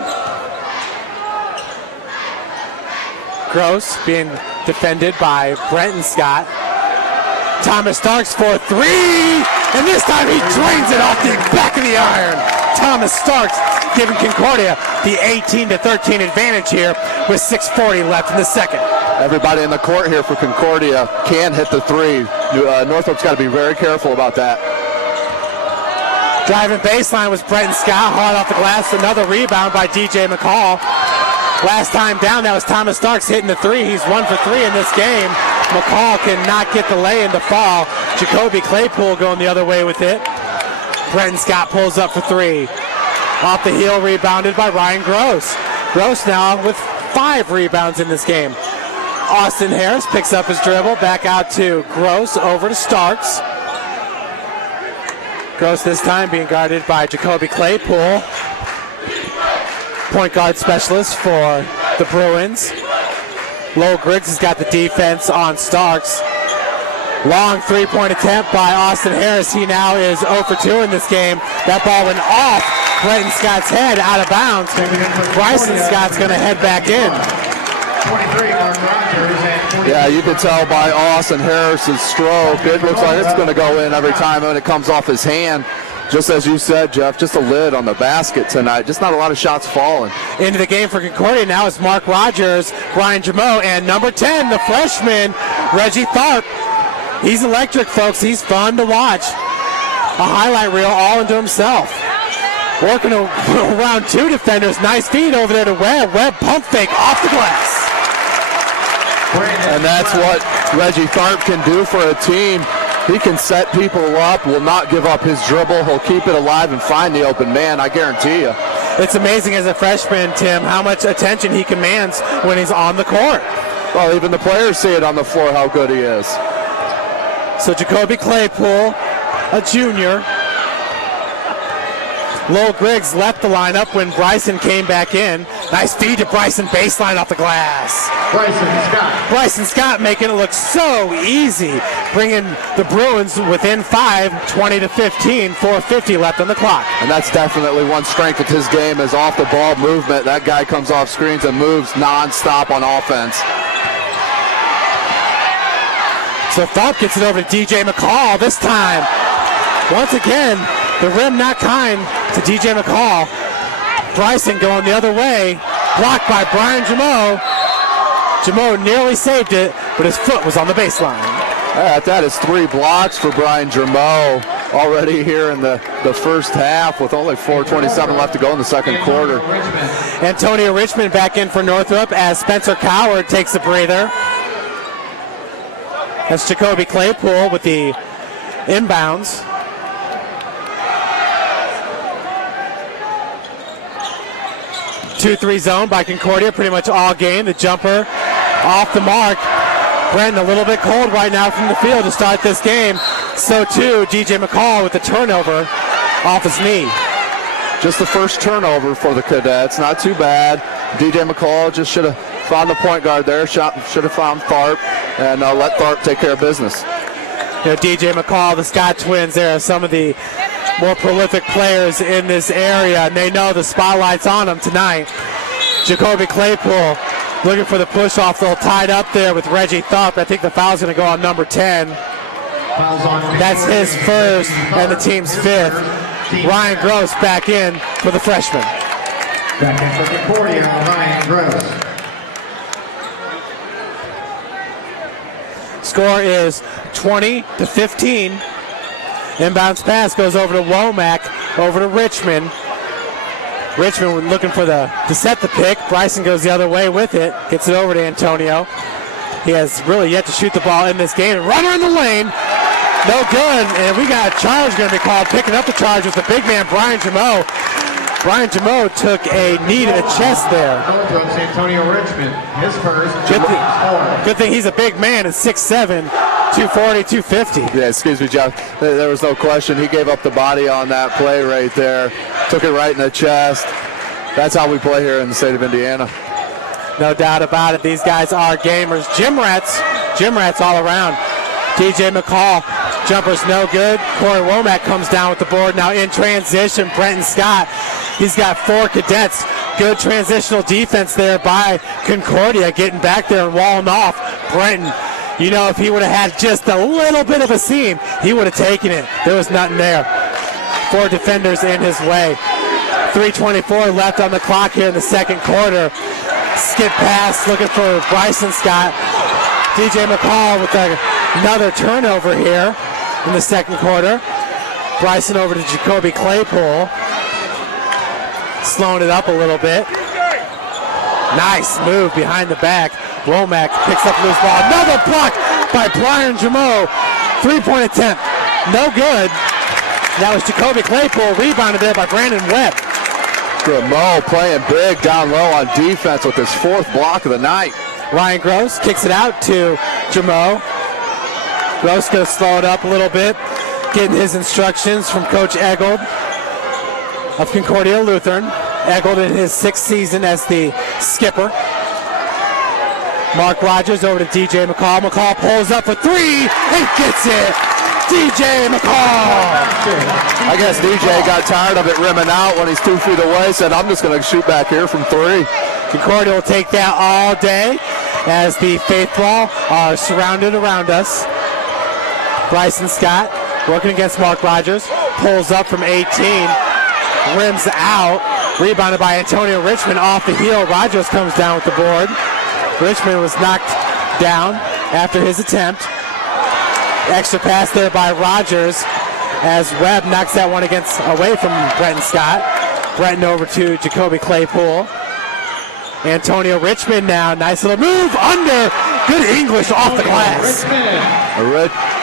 Gross being defended by Brenton Scott. Thomas Starks for 3, and this time he drains it off the back of the iron. Thomas Starks giving Concordia the 18-13 advantage here with 6:40 left in the second. Everybody in the court here for Concordia can hit the 3. Northrop's got to be very careful about that. Driving baseline was Brenton Scott, hard off the glass. Another rebound by DJ McCall. Last time down, that was Thomas Starks hitting the 3. He's 1 for 3 in this game. McCall cannot get the lay-in to fall. Jacoby Claypool going the other way with it. Brenton Scott pulls up for 3. Off the heel, rebounded by Ryan Gross. Gross now with 5 rebounds in this game. Austin Harris picks up his dribble, back out to Gross, over to Starks. Gross this time being guarded by Jacoby Claypool. Point guard specialist for the Bruins. Lowell Griggs has got the defense on Starks. Long 3-point attempt by Austin Harris. He now is 0 for 2 in this game. That ball went off Brenton Scott's head, out of bounds. Bryson Scott's going to head back in. 23, Mark Rogers. Yeah, you can tell by Austin Harris's stroke. It looks like it's going to go in every time when it comes off his hand. Just as you said, Jeff, just a lid on the basket tonight. Just not a lot of shots falling. Into the game for Concordia now is Mark Rogers, Brian Jameau, and number 10, the freshman, Reggie Tharp. He's electric, folks. He's fun to watch. A highlight reel all into himself. Working around 2 defenders. Nice feed over there to Webb. Webb pump fake off the glass. And that's what Reggie Tharp can do for a team. He can set people up, will not give up his dribble. He'll keep it alive and find the open man, I guarantee you. It's amazing as a freshman, Tim, how much attention he commands when he's on the court. Well, even the players see it on the floor how good he is. So Jacoby Claypool, a junior. Lowell Griggs left the lineup when Bryson came back in. Nice feed to Bryson, baseline off the glass. Bryson Scott making it look so easy, bringing the Bruins within 5, 20-15, 4:50 left on the clock. And that's definitely one strength of his game is off the ball movement. That guy comes off screens and moves non-stop on offense. So Tharp gets it over to DJ McCall this time. Once again, the rim not kind to DJ McCall. Bryson going the other way, blocked by Brian Jameau. Jameau nearly saved it, but his foot was on the baseline. That is 3 blocks for Brian Jameau already here in the first half with only 4:27 left to go in the second quarter. Antonio Richmond back in for Northrop as Spencer Coward takes a breather. That's Jacoby Claypool with the inbounds. Two-three zone by Concordia pretty much all game. The jumper off the mark. Brenton a little bit cold right now from the field to start this game. So too DJ McCall with the turnover off his knee. Just the first turnover for the Cadets. Not too bad. DJ McCall just should have found the point guard there. Should have found Tharp and let Tharp take care of business. You know, DJ McCall, the Scott twins, there are some of the more prolific players in this area, and they know the spotlight's on them tonight. Jacoby Claypool looking for the push-off, little tied up there with Reggie Tharp. I think the foul's going to go on number 10. That's his first and the team's 5th. Ryan Gross back in for the freshman. Back in for Concordia, Ryan Gross. Score is 20-15. Inbounds pass goes over to Womack, over to Richmond. Richmond looking for to set the pick. Bryson goes the other way with it. Gets it over to Antonio. He has really yet to shoot the ball in this game. Runner in the lane. No good. And we got a charge going to be called. Picking up the charge with the big man, Brian Jameau. Brian Jameau took a knee to the chest there. Antonio Richmond, his first. Good thing he's a big man at 6'7", 240, 250. Yeah, excuse me, Jeff. There was no question. He gave up the body on that play right there. Took it right in the chest. That's how we play here in the state of Indiana. No doubt about it. These guys are gamers. Gym rats all around. DJ McCall, jumper's no good. Corey Womack comes down with the board. Now in transition, Brenton Scott. He's got 4 cadets. Good transitional defense there by Concordia, getting back there and walling off. Brenton, you know, if he would have had just a little bit of a seam, he would have taken it. There was nothing there. 4 defenders in his way. 3:24 left on the clock here in the second quarter. Skip pass looking for Bryson Scott. DJ McCall with another turnover here in the second quarter. Bryson over to Jacoby Claypool. Slowing it up a little bit. Nice move behind the back. Womack picks up loose ball. Another block by Brian Jameau. 3-point attempt. No good. That was Jacoby Claypool. Rebounded there by Brandon Webb. Jameau playing big down low on defense with his 4th block of the night. Ryan Gross kicks it out to Jameau. Gross going to slow it up a little bit. Getting his instructions from Coach Eggold of Concordia Lutheran. Eggold in his 6th season as the skipper. Mark Rogers over to DJ McCall. McCall pulls up for 3 and gets it. DJ McCall. I guess DJ got tired of it rimming out when he's 2 feet away. Said, I'm just going to shoot back here from 3. Concordia will take that all day as the faithful are surrounded around us. Bryson Scott working against Mark Rogers. Pulls up from 18. Rims out. Rebounded by Antonio Richmond off the heel. Rogers comes down with the board. Richmond was knocked down after his attempt. Extra pass there by Rogers as Webb knocks that one away from Brenton Scott. Brenton over to Jacoby Claypool. Antonio Richmond now. Nice little move under. Good English off the glass.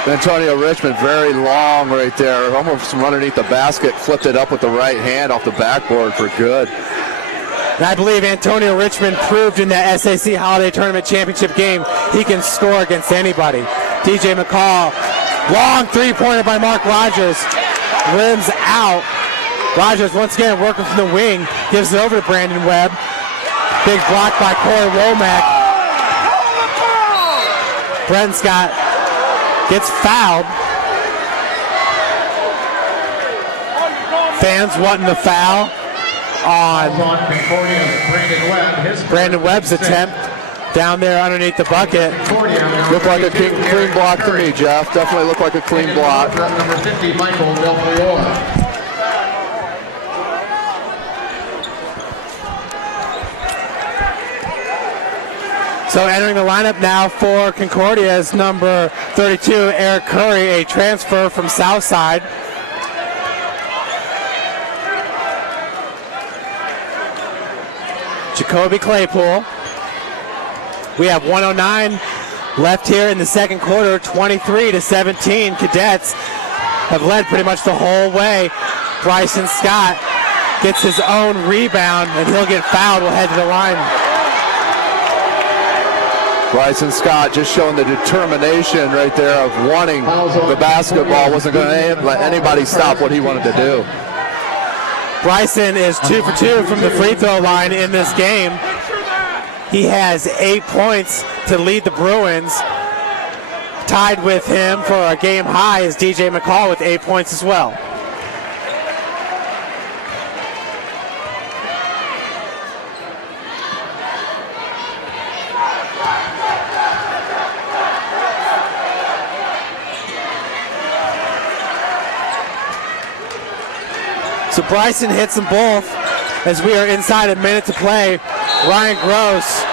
Antonio Richmond very long right there. Almost from underneath the basket. Flipped it up with the right hand off the backboard for good. And I believe Antonio Richmond proved in that SAC Holiday Tournament Championship game he can score against anybody. DJ McCall, long 3-pointer by Mark Rogers. Rims out. Rogers once again working from the wing. Gives it over to Brandon Webb. Big block by Corey Womack. Brenton Scott gets fouled. Fans wanting the foul on Brandon Webb's attempt down there underneath the bucket. Looked like a clean block to me, Jeff. Definitely looked like a clean block. Number 50, Michael Del Priore. So entering the lineup now for Concordia is number 32, Eric Curry, a transfer from Southside. Jacoby Claypool. We have 109 left here in the second quarter, 23-17. Cadets have led pretty much the whole way. Bryson Scott gets his own rebound, and he'll get fouled. We'll head to the line. Bryson Scott just showing the determination right there of wanting the basketball. Wasn't going to let anybody stop what he wanted to do. Bryson is 2 for 2 from the free throw line in this game. He has 8 points to lead the Bruins. Tied with him for a game high is DJ McCall with 8 points as well. So Bryson hits them both as we are inside a minute to play. Ryan Gross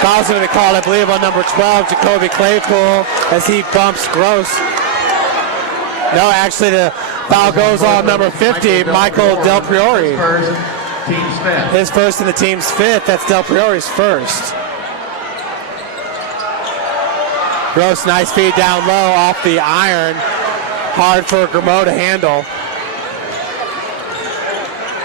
fouls going to be called, I believe, on number 12, Jacoby Claypool, as he bumps Gross. No, actually the foul goes on number 50, Michael Del Priore. His first and the team's fifth. That's Del Priore's first. Gross, nice feed down low off the iron. Hard for Grimaud to handle.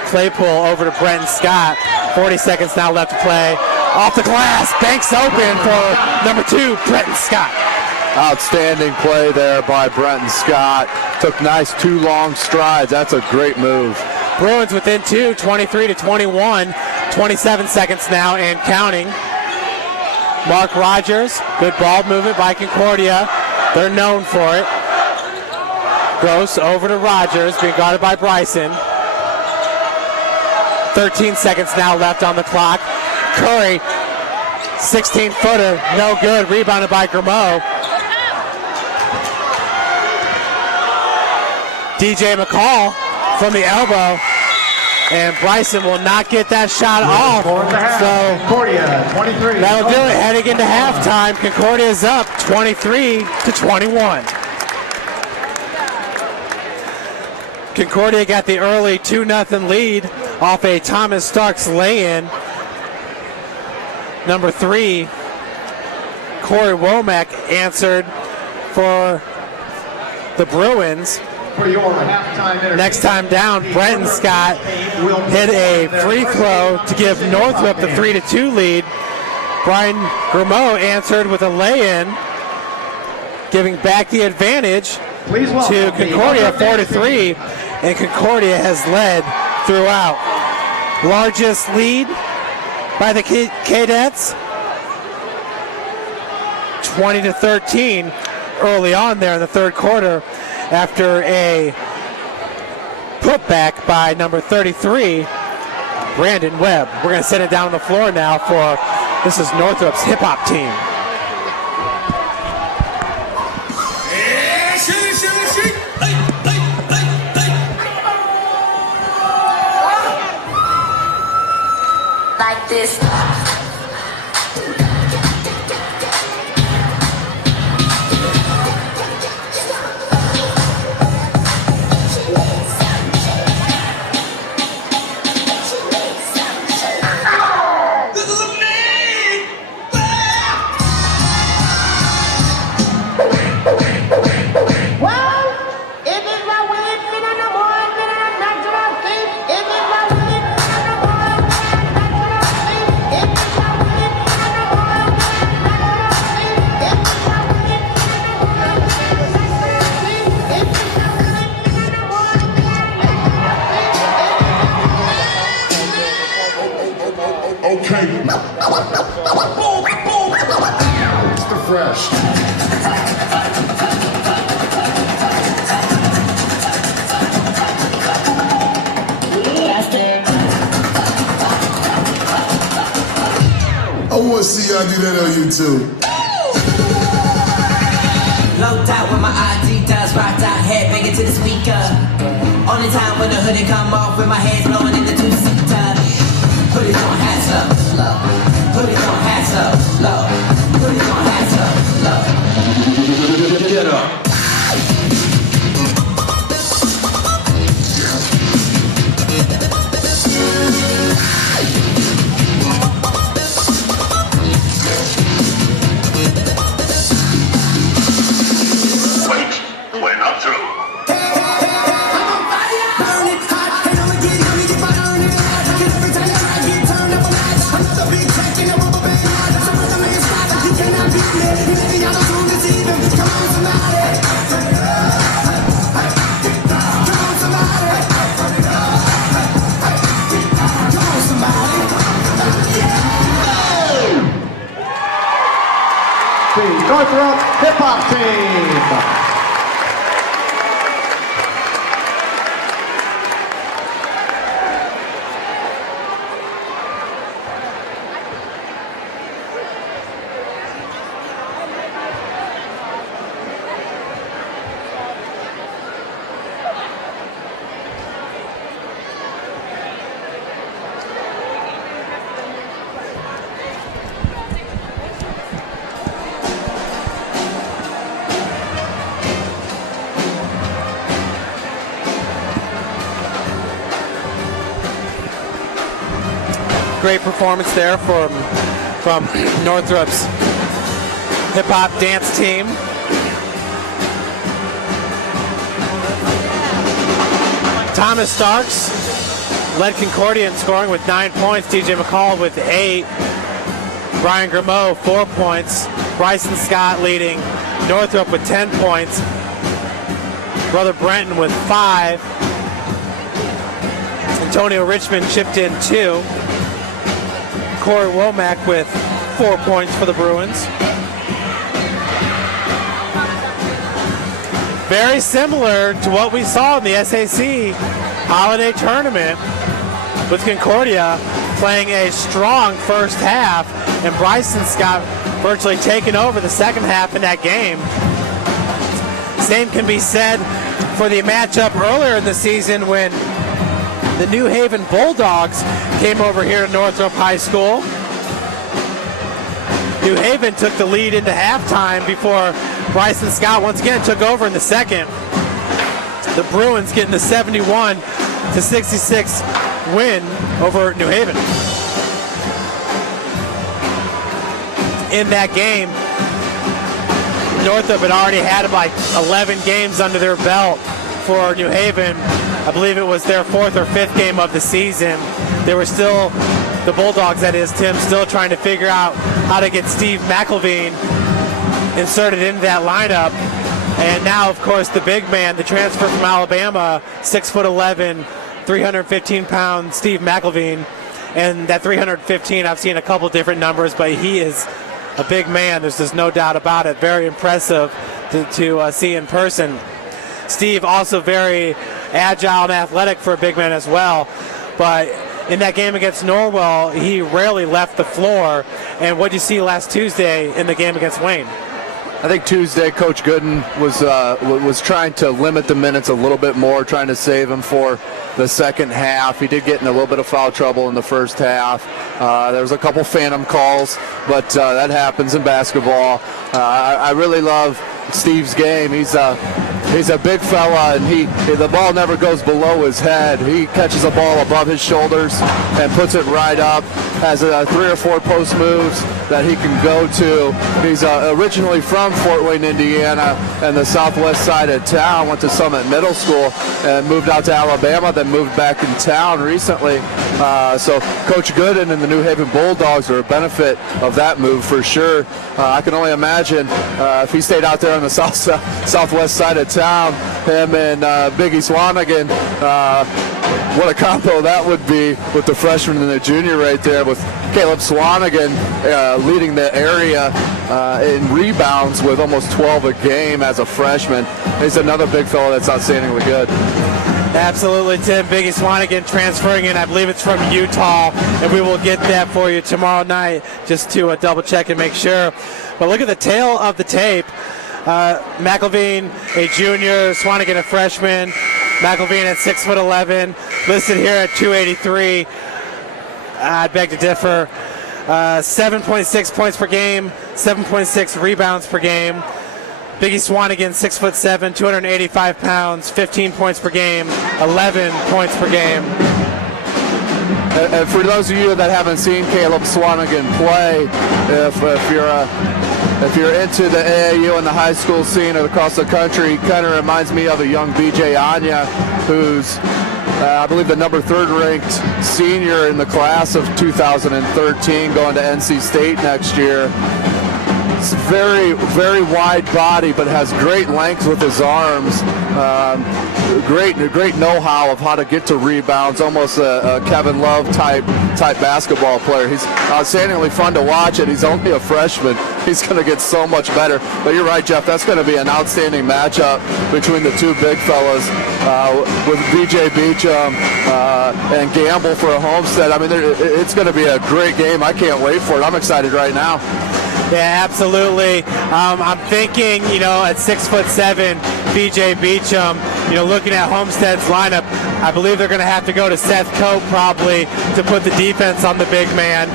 Claypool over to Brenton Scott. 40 seconds now left to play. Off the glass, banks open for number 2, Brenton Scott. Outstanding play there by Brenton Scott. Took nice 2 long strides. That's a great move. Bruins within 2, 23-21. 27 seconds now and counting. Mark Rogers, good ball movement by Concordia. They're known for it. Gross over to Rogers, being guarded by Bryson. 13 seconds now left on the clock. Curry, 16-footer, no good. Rebounded by Grimaud. DJ McCall from the elbow. And Bryson will not get that shot off. So Concordia, 23. That'll do it. Heading into halftime, Concordia is up 23-21. Concordia got the early 2-0 lead off a Thomas Starks lay-in. Number 3, Corey Womack answered for the Bruins. Next time down, Brenton Scott hit a free throw to give Northrop the 3-2 lead. Brian Grimaud answered with a lay-in, giving back the advantage to Concordia 4-3, and Concordia has led throughout. Largest lead by the Cadets, 20-13 early on there in the third quarter after a putback by number 33, Brandon Webb. We're going to send it down on the floor now for, this is Northrop's hip-hop team. Like this. If Okay. Mr. Fresh. I want to see y'all do that on YouTube. Low out with my ID does rocked out, head banging to the speaker. Only time when the hoodie come off with my hands blowing in the two-seater. Hoodies on hats up, slow. Hoodies on hats up, low. Hoodies on hats up, low. Get up. Northrop Hip Hop Team. Great performance there from Northrop's hip-hop dance team. Thomas Starks led Concordia in scoring with 9 points. DJ McCall with 8. Brian Grimaud 4 points. Bryson Scott leading Northrop with 10 points. Brother Brenton with 5. Antonio Richmond chipped in 2. Corey Womack with 4 points for the Bruins. Very similar to what we saw in the SAC Holiday Tournament, with Concordia playing a strong first half and Bryson Scott virtually taking over the second half in that game. Same can be said for the matchup earlier in the season when the New Haven Bulldogs came over here to Northrop High School. New Haven took the lead into halftime before Bryson Scott once again took over in the second. The Bruins getting the 71-66 win over New Haven. In that game, Northrop had already had like 11 games under their belt for New Haven. I believe it was their 4th or 5th game of the season. They were still, the Bulldogs that is, Tim, still trying to figure out how to get Steve McElveen inserted into that lineup. And now, of course, the big man, the transfer from Alabama, 6'11", 315-pound Steve McElveen. And that 315, I've seen a couple different numbers, but he is a big man. There's just no doubt about it. Very impressive to see in person. Steve also very agile and athletic for a big man as well. But in that game against Norwell, he rarely left the floor. And what did you see last Tuesday in the game against Wayne? I think Tuesday, Coach Gooden was trying to limit the minutes a little bit more, trying to save him for the second half. He did get in a little bit of foul trouble in the first half. There was a couple phantom calls, but that happens in basketball. I really love Steve's game. He's a big fella, and the ball never goes below his head. He catches a ball above his shoulders and puts it right up. Has 3 or 4 post moves that he can go to. He's originally from Fort Wayne, Indiana, and the southwest side of town. Went to Summit Middle School and moved out to Alabama, then moved back in town recently. So Coach Gooden and the New Haven Bulldogs are a benefit of that move for sure. I can only imagine if he stayed out there on the southwest side of town, him and Biggie Swanigan. What a combo that would be with the freshman and the junior right there, with Caleb Swanigan leading the area in rebounds with almost 12 a game as a freshman. He's another big fellow that's outstandingly good. Absolutely, Tim. Biggie Swanigan transferring in. I believe it's from Utah, and we will get that for you tomorrow night just to double check and make sure. But look at the tail of the tape. McElveen, a junior, Swanigan, a freshman. McElveen at 6'11", listed here at 283. I beg to differ. 7.6 points per game, 7.6 rebounds per game. Biggie Swanigan, 6'7", 285 pounds, 15 points per game, 11 points per game. And for those of you that haven't seen Caleb Swanigan play, if you're into the AAU and the high school scene across the country, kind of reminds me of a young BJ Anya, who's I believe the number 3rd ranked senior in the class of 2013, going to NC State next year. It's very, very wide body, but has great length with his arms. Great know-how of how to get to rebounds. Almost a Kevin Love type basketball player. He's outstandingly fun to watch, and he's only a freshman. He's going to get so much better. But you're right, Jeff. That's going to be an outstanding matchup between the two big fellas, with BJ Beecham and Gamble for a Homestead. I mean, it's going to be a great game. I can't wait for it. I'm excited right now. Yeah, absolutely. I'm thinking, at 6'7", BJ Beecham, looking at Homestead's lineup, I believe they're going to have to go to Seth Cope probably to put the defense on the big man.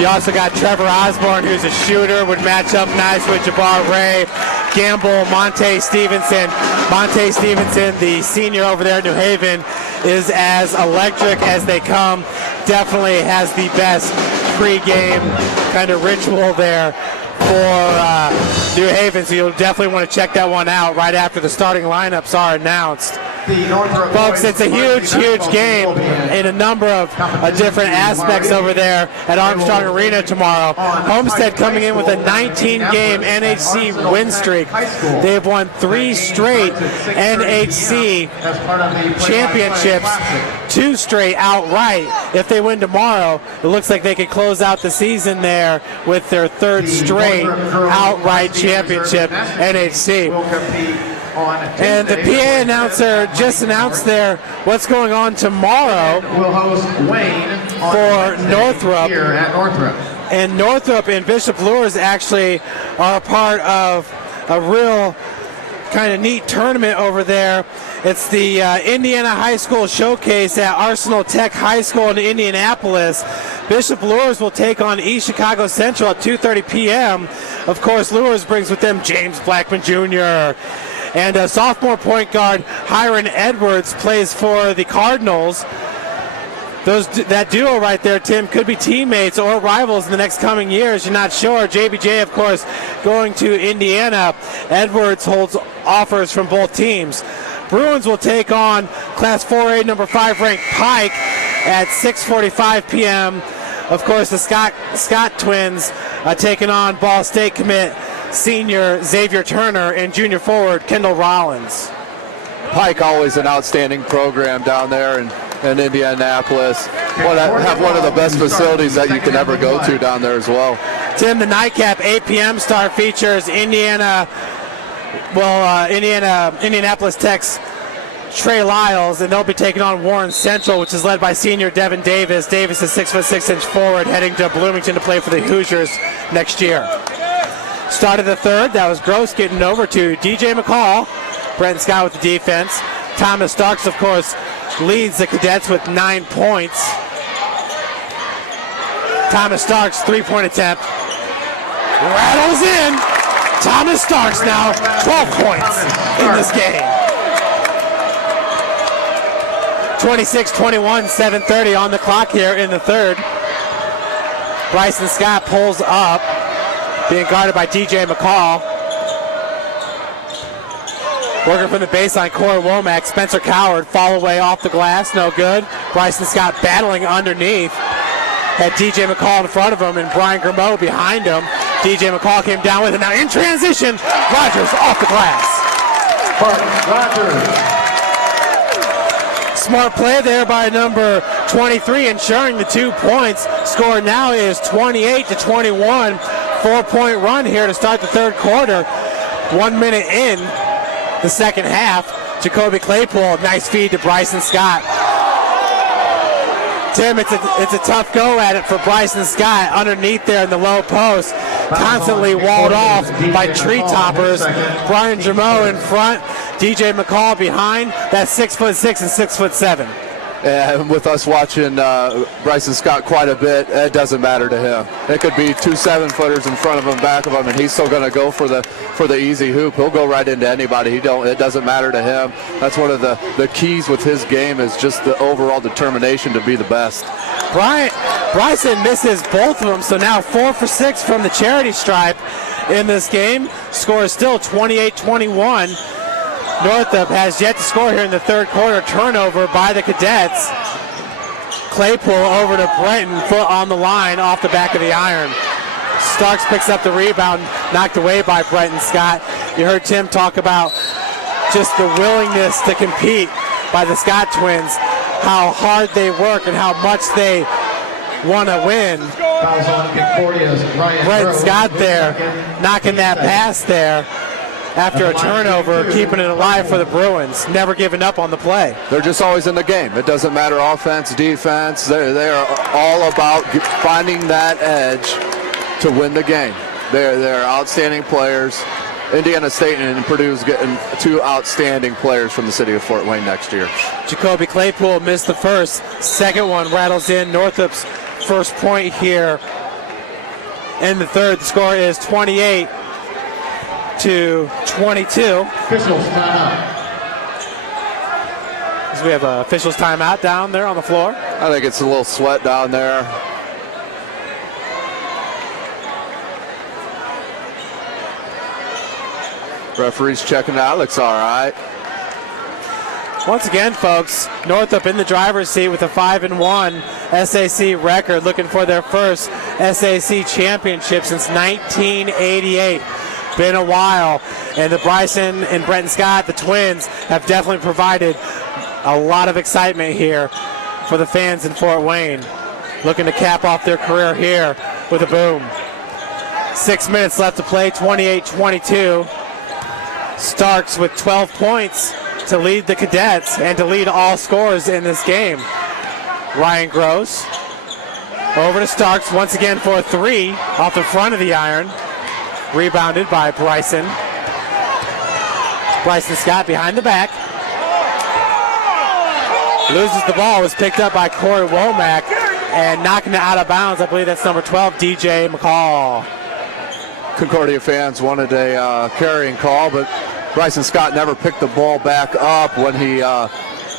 You also got Trevor Osborne, who's a shooter, would match up nice with Jabbar Ray. Gamble, Monte Stevenson. Monte Stevenson, the senior over there in New Haven, is as electric as they come. Definitely has the best pre-game kind of ritual there for New Haven, so you'll definitely want to check that one out right after the starting lineups are announced. Folks, it's a huge game in a number of different aspects over there at Armstrong Arena tomorrow. Homestead coming in with a 19-game NHC win streak. They've won 3 straight NHC championships, 2 straight outright. If they win tomorrow, it looks like they could close out the season there with their 3rd straight outright championship NHC. And the PA announcer just announced there what's going on tomorrow We'll host Wayne for Northrop. Here at Northrop. And Northrop and Bishop Lures actually are a part of a real kind of neat tournament over there. It's the Indiana High School Showcase at Arsenal Tech High School in Indianapolis. Bishop Lures will take on East Chicago Central at 2:30 p.m. Of course, Lures brings with them James Blackman Jr. And sophomore point guard Hiron Edwards plays for the Cardinals. That duo right there, Tim, could be teammates or rivals in the next coming years. You're not sure. JBJ, of course, going to Indiana. Edwards holds offers from both teams. Bruins will take on Class 4A number 5 ranked Pike at 6:45 p.m. Of course, the Scott twins taking on Ball State commit senior Xavier Turner and junior forward Kendall Rollins. Pike, always an outstanding program down there in Indianapolis. Have one of the best facilities that you can ever go to down there as well. Tim, the nightcap 8 p.m. start features Indianapolis Tech's Trey Lyles, and they'll be taking on Warren Central, which is led by senior Devin Davis. Davis is 6'6" forward, heading to Bloomington to play for the Hoosiers next year. Started the 3rd. That was Gross getting over to DJ McCall. Brenton Scott with the defense. Thomas Starks, of course, leads the Cadets with 9 points. Thomas Starks, 3-point attempt. Rattles in. Thomas Starks now 12 points in this game. 26-21, 7:30 on the clock here in the 3rd. Bryson Scott pulls up, being guarded by DJ McCall. Working from the baseline, Corey Womack. Spencer Coward, fall away off the glass, no good. Bryson Scott battling underneath. Had DJ McCall in front of him and Brian Grimaud behind him. DJ McCall came down with it. Now in transition, Rogers off the glass. Mark Rogers. Smart play there by number 23, ensuring the 2 points. Score now is 28-21. 4-point run here to start the third quarter. 1 minute in the second half. Jacoby Claypool, nice feed to Bryson Scott. Tim, it's a tough go at it for Bryson Scott underneath there in the low post. Constantly walled off by tree toppers. Brian Jameau in front. DJ McCall behind. That's 6'6" and 6'7". And with us watching Bryson Scott quite a bit, it doesn't matter to him. It could be 2 7-footers in front of him, back of him, and he's still going to go for the easy hoop. He'll go right into anybody. It doesn't matter to him. That's one of the keys with his game, is just the overall determination to be the best. Bryson misses both of them, so now 4 for 6 from the charity stripe in this game. Score is still 28-21. Northrop has yet to score here in the third quarter. Turnover by the Cadets. Claypool over to Brenton, foot on the line off the back of the iron. Starks picks up the rebound, knocked away by Brenton Scott. You heard Tim talk about just the willingness to compete by the Scott twins, how hard they work and how much they want to win. Brenton Scott there, knocking that pass there after a turnover, keeping it alive for the Bruins, never giving up on the play. They're just always in the game. It doesn't matter offense, defense. They are all about finding that edge to win the game. They're outstanding players. Indiana State and Purdue's getting 2 outstanding players from the city of Fort Wayne next year. Jacoby Claypool missed the first. Second one rattles in. Northrop's first point here in the third. The score is 28-22. Officials timeout. So we have an officials timeout down there on the floor. I think it's a little sweat down there. Referee's checking it out. Looks all right. Once again, folks, Northrop in the driver's seat with a 5-1 SAC record, looking for their first SAC championship since 1988. Been a while, and the Bryson and Brenton Scott, the twins, have definitely provided a lot of excitement here for the fans in Fort Wayne, looking to cap off their career here with a boom. 6 minutes left to play, 28-22. Starks with 12 points to lead the Cadets and to lead all scorers in this game. Ryan Gross over to Starks once again for a 3 off the front of the iron. Rebounded by Bryson. Bryson Scott behind the back. Loses the ball. Was picked up by Corey Womack and knocking it out of bounds. I believe that's number 12, DJ McCall. Concordia fans wanted a carrying call, but Bryson Scott never picked the ball back up when he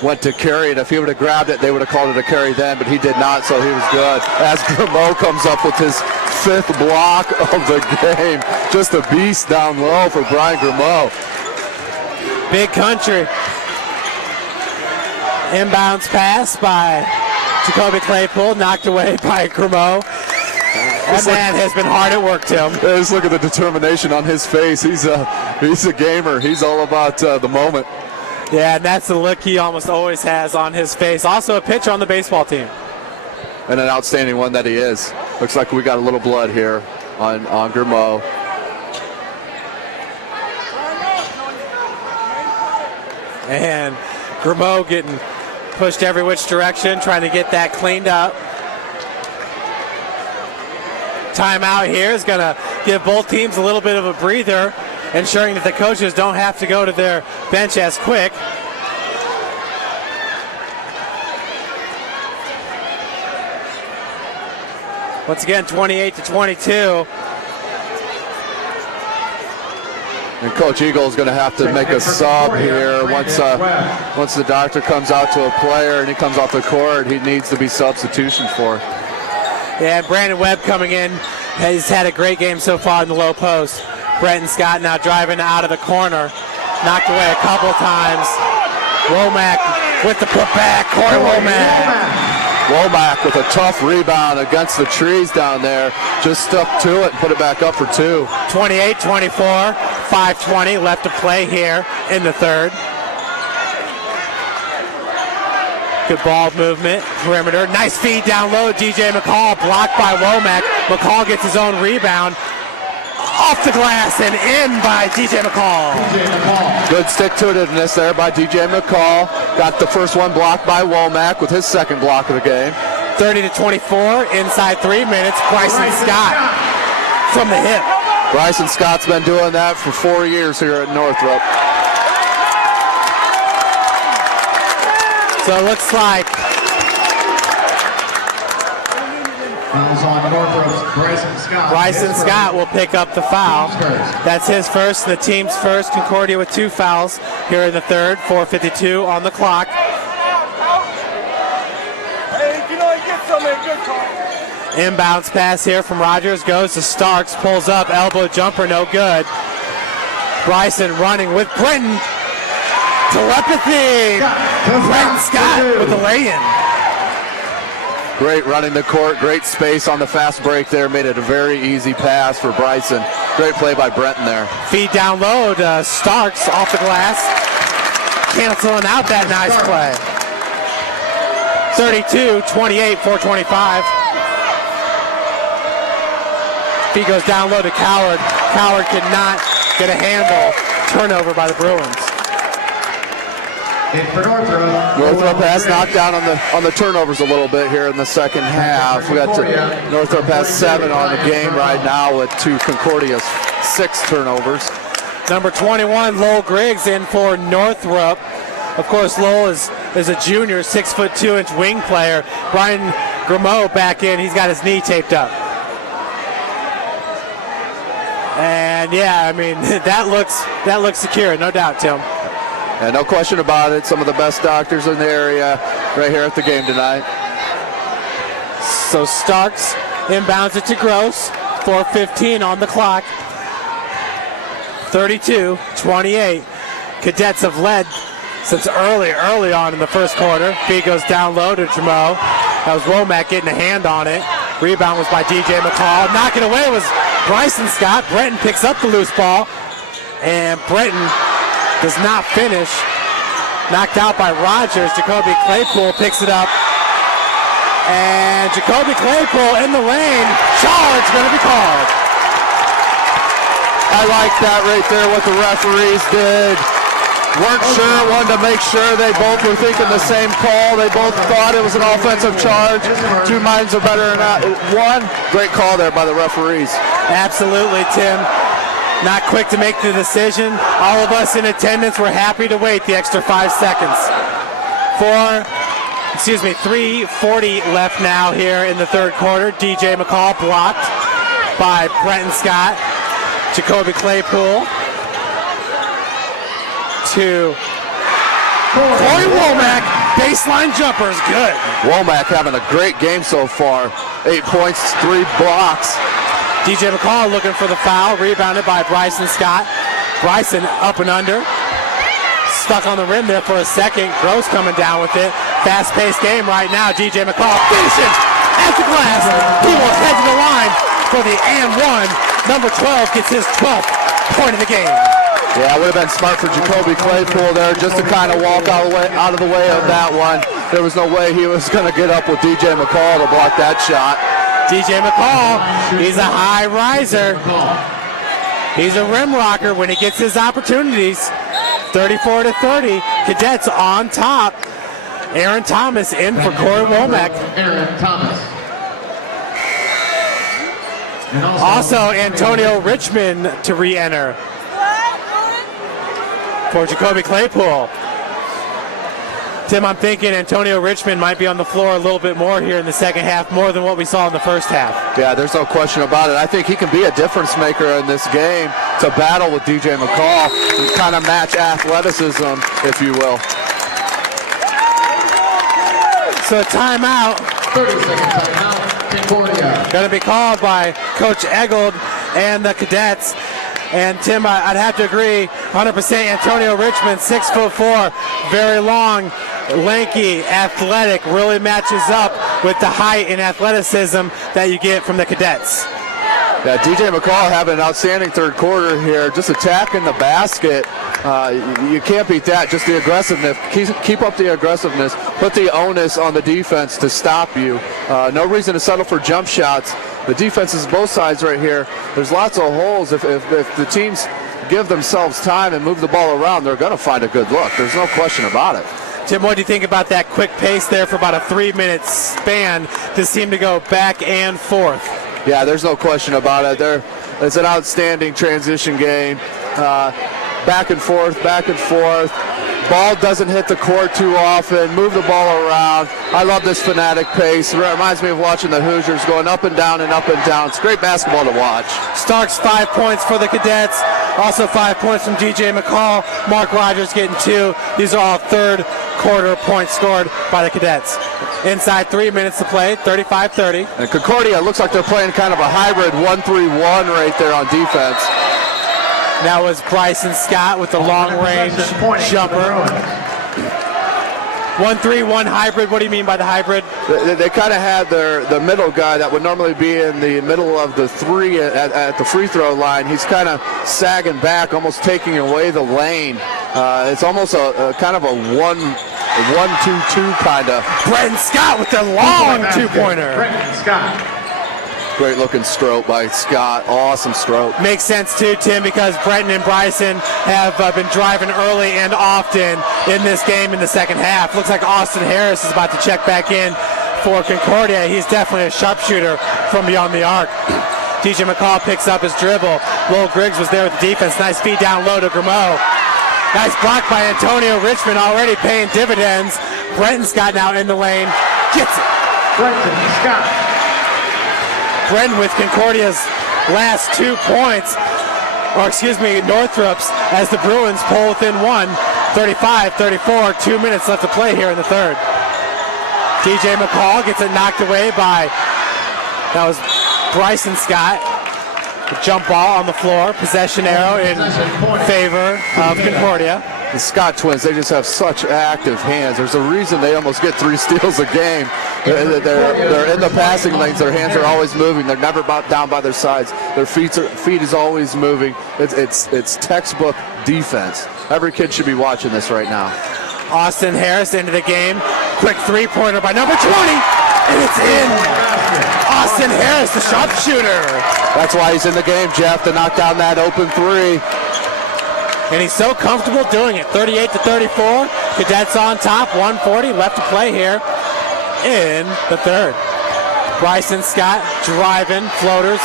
went to carry it. If he would have grabbed it, they would have called it a carry then, but he did not, so he was good. As Grimaud comes up with his 5th block of the game. Just a beast down low for Brian Grimaud. Big country. Inbounds pass by Jacoby Claypool, knocked away by Grimaud. That man has been hard at work, Tim. Just look at the determination on his face. He's a gamer. He's all about the moment. Yeah, and that's the look he almost always has on his face. Also a pitcher on the baseball team. And an outstanding one that he is. Looks like we got a little blood here on Grimaud. And Grimaud getting pushed every which direction, trying to get that cleaned up. Timeout here is going to give both teams a little bit of a breather, ensuring that the coaches don't have to go to their bench as quick. Once again, 28-22. And Coach Eagle is going to have to make a sub here once the doctor comes out to a player and he comes off the court. He needs to be substitution for. Yeah, Brandon Webb coming in has had a great game so far in the low post. Brenton Scott now driving out of the corner. Knocked away a couple times. Womack with the putback. Corey Womack. Womack with a tough rebound against the trees down there. Just stuck to it and put it back up for 2. 28-24. 5:20 left to play here in the third. Good ball movement, perimeter. Nice feed down low. DJ McCall blocked by Womack. McCall gets his own rebound. Off the glass and in by DJ McCall. Good stick-to-itiveness there by DJ McCall. Got the first one blocked by Womack with his second block of the game. 30-24, inside 3 minutes. Bryson Scott from the hip. Bryson Scott's been doing that for 4 years here at Northrop. So it looks like Fouls on Northrop's Bryson Scott will pick up the foul. That's his first, the team's first. Concordia with 2 fouls here in the third. 4:52 on the clock. Inbounds pass here from Rogers, goes to Starks, pulls up, elbow jumper, no good. Bryson running with Brenton. Telepathy! Brenton Scott with the lay-in. Great running the court, great space on the fast break there, made it a very easy pass for Bryson. Great play by Brenton there. Feed down low to Starks off the glass, canceling out that nice play. 32-28, 4:25. Feed goes down low to Coward. Coward could not get a handle. Turnover by the Bruins. Northrop has knocked down on the turnovers a little bit here in the second half. We got Northrop has 7 on the game right now with Concordia's 6 turnovers. Number 21, Lowell Griggs in for Northrop. Of course, Lowell is a junior, 6'2" wing player. Brian Grimaud back in. He's got his knee taped up. And yeah, I mean that looks secure, no doubt, Tim. And no question about it, some of the best doctors in the area right here at the game tonight. So Starks inbounds it to Gross. 4:15 on the clock. 32-28. Cadets have led since early on in the first quarter. Feed goes down low to Jamo. That was Womack getting a hand on it. Rebound was by DJ McCall. Knocking away was Bryson Scott. Brenton picks up the loose ball. And Brenton does not finish. Knocked out by Rogers. Jacoby Claypool picks it up. And Jacoby Claypool in the lane. Charge going to be called. I like that right there, what the referees did. Weren't sure, wanted to make sure they both were thinking the same call. They both thought it was an offensive charge. 2 minds are better than one. Great call there by the referees. Absolutely, Tim. Not quick to make the decision. All of us in attendance were happy to wait the extra 5 seconds. 3:40 left now here in the third quarter. DJ McCall blocked by Brenton Scott. Jacoby Claypool to Corey Womack. Baseline jumper is good. Womack having a great game so far. 8 points, 3 blocks. DJ McCall looking for the foul, rebounded by Bryson Scott. Bryson up and under. Stuck on the rim there for a second. Gross coming down with it. Fast-paced game right now. DJ McCall finishes at the glass. He will head to the line for the and one. Number 12 gets his 12th point of the game. Yeah, it would have been smart for Jacoby Claypool there just to kind of walk out of the way of that one. There was no way he was going to get up with DJ McCall to block that shot. DJ McCall, he's a high riser. He's a rim rocker when he gets his opportunities. 34-30, Cadets on top. Aaron Thomas in for Corey Womack. Aaron Thomas. Also, Antonio Richmond to re-enter for Jacoby Claypool. Tim, I'm thinking Antonio Richmond might be on the floor a little bit more here in the second half, more than what we saw in the first half. Yeah, there's no question about it. I think he can be a difference maker in this game to battle with DJ McCall and kind of match athleticism, if you will. So a timeout. 30-second timeout. Concordia. Going to be called by Coach Eggold and the Cadets. And Tim, I'd have to agree 100%. Antonio Richmond, 6'4", very long, lanky, athletic, really matches up with the height and athleticism that you get from the Cadets. Yeah, DJ McCall having an outstanding third quarter here, just attacking the basket. You can't beat that, just the aggressiveness. Keep up the aggressiveness. Put the onus on the defense to stop you. No reason to settle for jump shots. The defense is both sides right here. There's lots of holes. If the teams give themselves time and move the ball around, they're going to find a good look. There's no question about it. Tim, what do you think about that quick pace there for about a 3-minute span to seem to go back and forth? Yeah, there's no question about it. It's an outstanding transition game. Back and forth, back and forth. Ball doesn't hit the court too often. Move the ball around. I love this fanatic pace. It reminds me of watching the Hoosiers going up and down and up and down. It's great basketball to watch. Starks 5 points for the Cadets. Also 5 points from DJ McCall. Mark Rogers getting 2. These are all third quarter points scored by the Cadets. Inside 3 minutes to play, 35-30. And Concordia looks like they're playing kind of a hybrid 1-3-1 right there on defense. That was Bryson Scott with the long-range jumper. 1-3-1 hybrid. What do you mean by the hybrid? They kind of had the middle guy that would normally be in the middle of the three at the free throw line. He's kind of sagging back, almost taking away the lane. It's almost a kind of a 1-2-2 kind of. Brenton Scott with the long two-pointer. Brenton Scott. Great looking stroke by Scott. Awesome stroke. Makes sense too, Tim, because Brenton and Bryson have been driving early and often in this game in the second half. Looks like Austin Harris is about to check back in for Concordia. He's definitely a sharpshooter from beyond the arc. DJ McCall picks up his dribble. Lowell Griggs was there with the defense. Nice feed down low to Grimo. Nice block by Antonio Richmond, already paying dividends. Brenton Scott now in the lane. Gets it. Brenton Scott. Brenton with Concordia's last 2 points, or excuse me, Northrop's, as the Bruins pull within 1, 35-34, 2 minutes left to play here in the third. DJ McCall gets it knocked away by, that was Bryson Scott. The jump ball on the floor, possession arrow in favor of Concordia. The Scott twins, they just have such active hands. There's a reason they almost get 3 steals a game. They're in the passing lanes. Their hands are always moving. They're never down by their sides. Their feet is always moving. It's textbook defense. Every kid should be watching this right now. Austin Harris into the game. Quick three-pointer by number 20, and it's in. Austin Harris, the sharpshooter. That's why he's in the game, Jeff, to knock down that open 3. And he's so comfortable doing it. 38-34. Cadets on top. 1:40 left to play here in the third. Bryson Scott driving, floaters,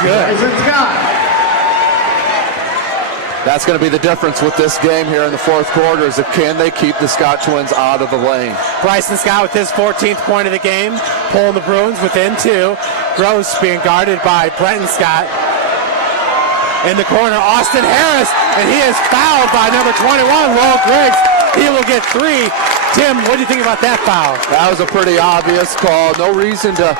good. Bryson Scott. That's going to be the difference with this game here in the fourth quarter is can they keep the Scott twins out of the lane. Bryson Scott with his 14th point of the game, pulling the Bruins within 2. Gross being guarded by Brenton Scott. In the corner, Austin Harris, and he is fouled by number 21, Lowell Griggs. He will get 3. Tim, what do you think about that foul? That was a pretty obvious call. No reason to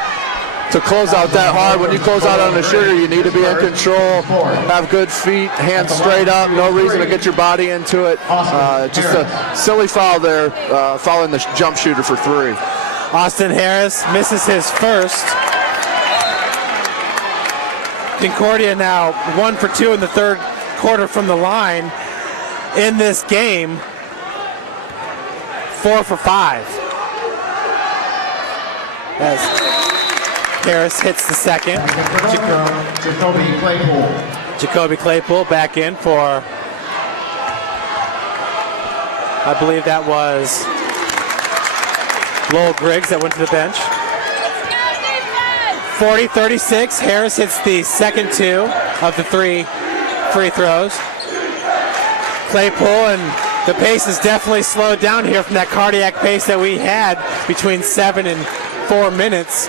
close out that hard. When you close out on a shooter, you need to be in control, have good feet, hands straight up. No reason to get your body into it. Just a silly foul there, fouling the jump shooter for 3. Austin Harris misses his first. Concordia now 1 for 2 in the third quarter from the line. In this game, 4 for 5. As Harris hits the second. Jacoby Claypool back in for, I believe that was Lowell Griggs that went to the bench. 40-36. Harris hits the second 2 of the 3 free throws. Claypool, and the pace is definitely slowed down here from that cardiac pace that we had between 7 and 4 minutes.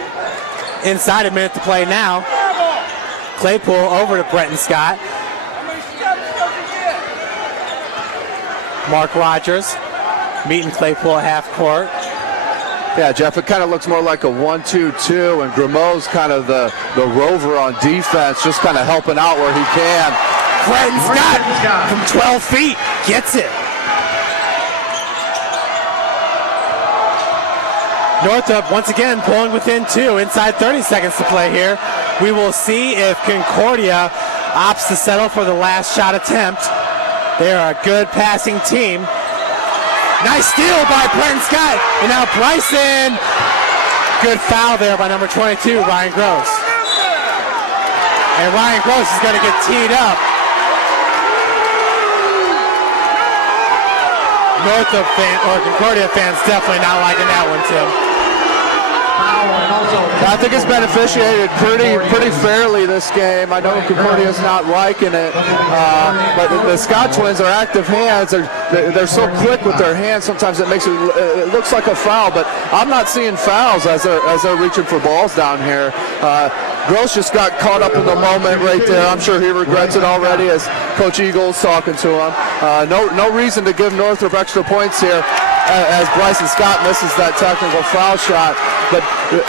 Inside a minute to play now. Claypool over to Brenton Scott. Mark Rogers meeting Claypool at half court. Yeah, Jeff, it kind of looks more like a 1-2-2, and Grimo's kind of the rover on defense, just kind of helping out where he can. Brenton Scott from 12 feet gets it. Northrop once again pulling within 2, inside 30 seconds to play here. We will see if Concordia opts to settle for the last shot attempt. They are a good passing team. Nice steal by Brenton Scott. And now Bryson. Good foul there by number 22, Ryan Gross. And Ryan Gross is going to get teed up. Northrop fan or Concordia fans definitely not liking that one, Tim. I think it's been officiated pretty fairly this game. I know Concordia's not liking it, but the Scott twins are active hands. They're so quick with their hands. Sometimes it makes it looks like a foul, but I'm not seeing fouls as they're reaching for balls down here. Gross just got caught up in the moment right there. I'm sure he regrets it already as Coach Eagle's talking to him. No reason to give Northrop extra points here as Bryson Scott misses that technical foul shot. But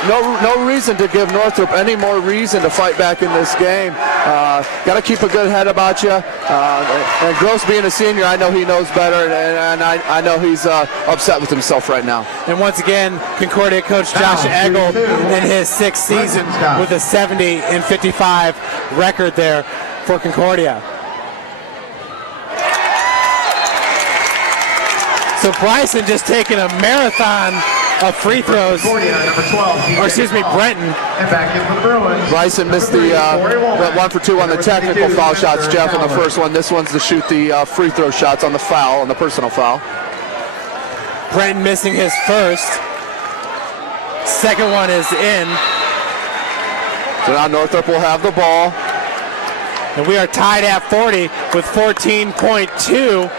no reason to give Northrop any more reason to fight back in this game. Got to keep a good head about you. And Gross being a senior, I know he knows better, and I know he's upset with himself right now. And once again, Concordia coach Josh Eggold in his 6th season with a 70-55 record there for Concordia. So Bryson just taking a marathon of free throws. Brenton. And back in for the Bruins. Bryson missed the 1 for 2 on the technical foul shots, Jeff, on the first one. This one's to shoot the free throw shots on the foul, on the personal foul. Brenton missing his first. Second one is in. So now Northrop will have the ball. And we are tied at 40 with 14.2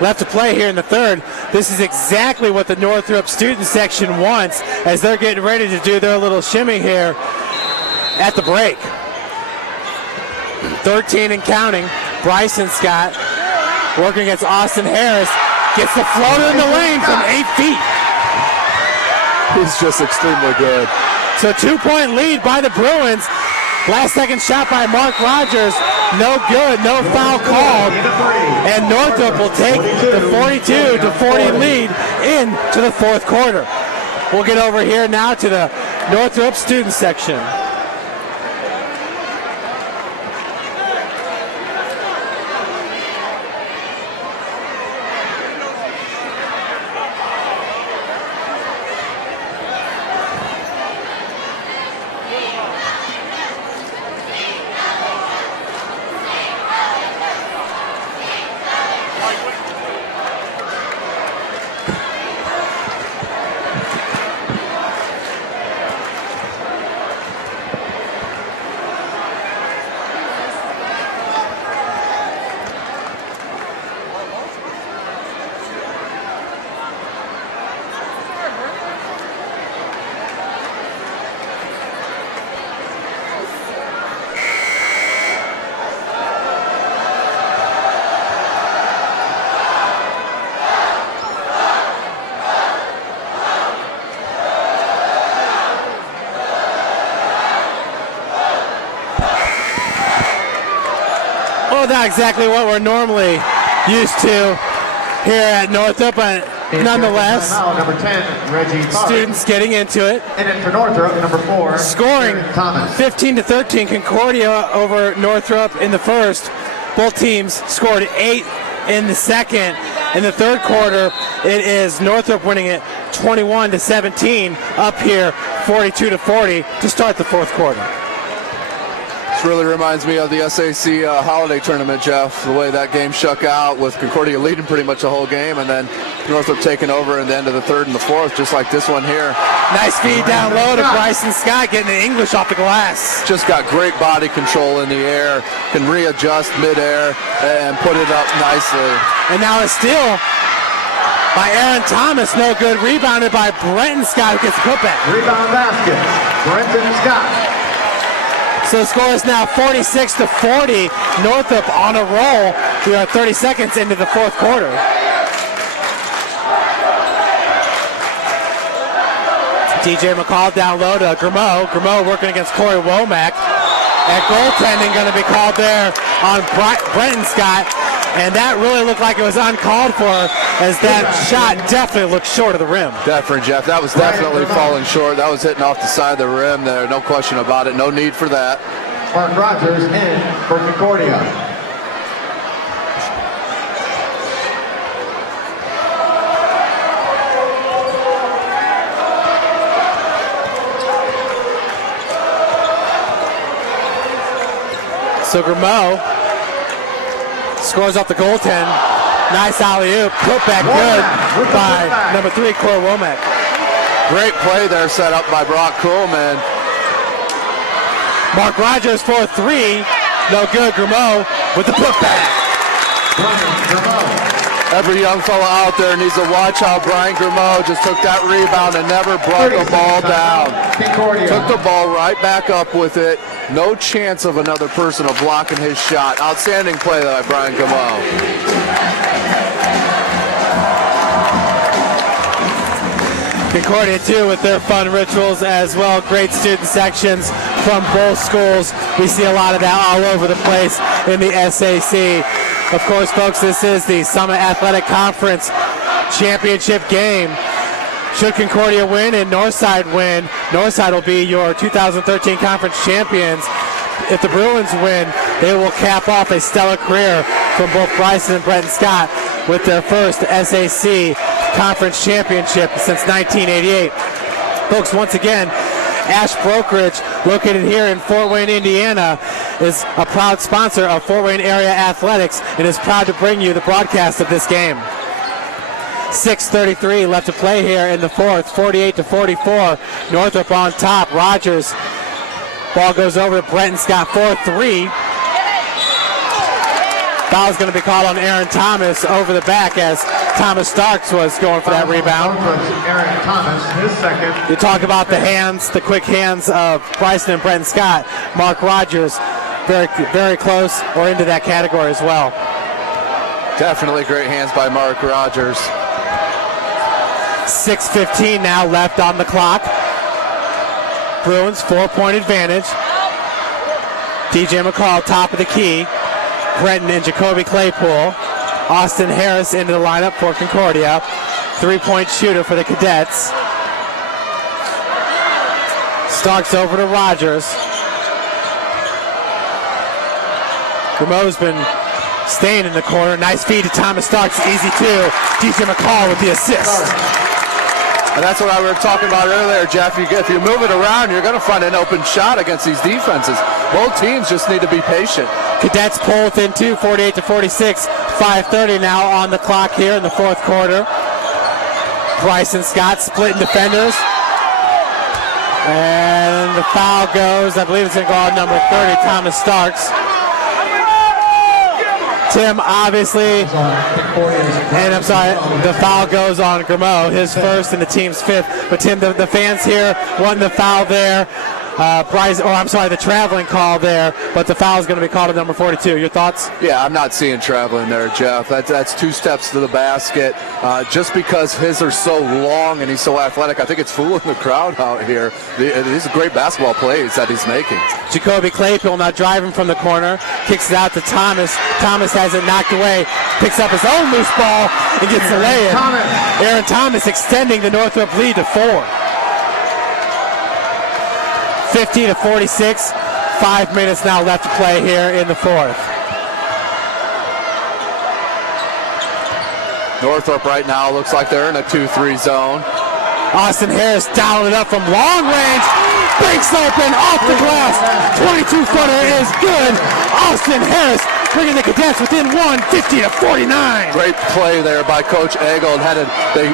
left to play here in the third. This is exactly what the Northrop student section wants as they're getting ready to do their little shimmy here at the break. 13 and counting. Bryson Scott working against Austin Harris. Gets the floater in the lane from 8 feet. He's just extremely good. So 2-point lead by the Bruins. Last second shot by Mark Rogers. No good, no foul called. And Northrop will take the 42-40 lead into the fourth quarter. We'll get over here now to the Northrop student section. Not exactly what we're normally used to here at Northrop, but nonetheless, number 10, Reggie students getting into it. And then for Northrop, number 4, scoring 15-13, Concordia over Northrop in the first. Both teams scored 8 in the second. In the third quarter, it is Northrop winning it 21-17 up here, 42-40 to start the fourth quarter. Really reminds me of the SAC holiday tournament, Jeff, the way that game shook out with Concordia leading pretty much the whole game and then Northrop taking over in the end of the third and the fourth, just like this one here. Nice feed down low to Bryson Scott, getting the English off the glass. Just got great body control in the air, can readjust midair and put it up nicely. And now a steal by Aaron Thomas, no good, rebounded by Brenton Scott, who gets put back. Rebound basket, Brenton Scott. So the score is now 46-40. Northrop on a roll. We are 30 seconds into the fourth quarter. DJ McCall down low to Grimaud. Grimaud working against Corey Womack. And goaltending going to be called there on Brenton Scott. And that really looked like it was uncalled for. as that shot definitely looked short of the rim. Definitely, Jeff. That was definitely falling short. That was hitting off the side of the rim there. No question about it. No need for that. Mark Rogers in for Concordia. So Grimaud scores off the goaltend. Nice alley-oop. Put back good by number 3, Cor Womack. Great play there set up by Brock Coolman. Mark Rogers for 3. No good. Grimaud with the putback. Every young fella out there needs to watch how Brian Grimaud just took that rebound and never brought the ball down. Took the ball right back up with it. No chance of another person of blocking his shot. Outstanding play by Brian Grimaud. Concordia too with their fun rituals as well. Great student sections from both schools. We see a lot of that all over the place in the SAC. Of course, folks, this is the Summit Athletic Conference championship game. Should Concordia win and Northside win, Northside will be your 2013 conference champions. If the Bruins win, they will cap off a stellar career from both Bryson and Brenton Scott with their first SAC conference championship since 1988. Folks, once again, Ash Brokerage, located here in Fort Wayne, Indiana, is a proud sponsor of Fort Wayne Area Athletics and is proud to bring you the broadcast of this game. 6:33 left to play here in the fourth, 48-44. Northrop on top. Rogers. Ball goes over to Brenton Scott for 3. Foul's going to be called on Aaron Thomas over the back as Thomas Starks was going for that rebound. Aaron Thomas, his second. You talk about the hands, the quick hands of Bryson and Brenton Scott. Mark Rogers, very, very close or into that category as well. Definitely great hands by Mark Rogers. 6:15 now left on the clock. Bruins 4-point advantage. DJ McCall top of the key. Brenton and Jacoby Claypool. Austin Harris into the lineup for Concordia. 3-point shooter for the Cadets. Starks over to Rogers. Grimaud's been staying in the corner. Nice feed to Thomas Starks. Easy two. DJ McCall with the assist. And that's what I were talking about earlier, Jeff. If you move it around, you're going to find an open shot against these defenses. Both teams just need to be patient. Cadets pull within 2, 48-46. 5:30 now on the clock here in the fourth quarter. Bryson Scott splitting defenders. And the foul goes, I believe it's going to go on number 30, Thomas Starks. Tim, obviously, and I'm sorry, the foul goes on Grimaud, his first and the team's 5th. But Tim, the fans here want the foul there. The traveling call there, but the foul is going to be called at number 42. Your thoughts? Yeah, I'm not seeing traveling there, Jeff. That's 2 steps to the basket. Just because his are so long and he's so athletic, I think it's fooling the crowd out here. These are great basketball plays that he's making. Jacoby Claypool now driving from the corner, kicks it out to Thomas. Thomas has it knocked away, picks up his own loose ball and gets the lay-in. Aaron Thomas extending the Northrop lead to 4. 50-46. 5 minutes now left to play here in the fourth. Northrop right now looks like they're in a 2-3 zone. Austin Harris dialing it up from long range. Breaks open off the glass. 22-footer is good. Austin Harris bringing the Cadets within 1, 50-49. Great play there by Coach Egel.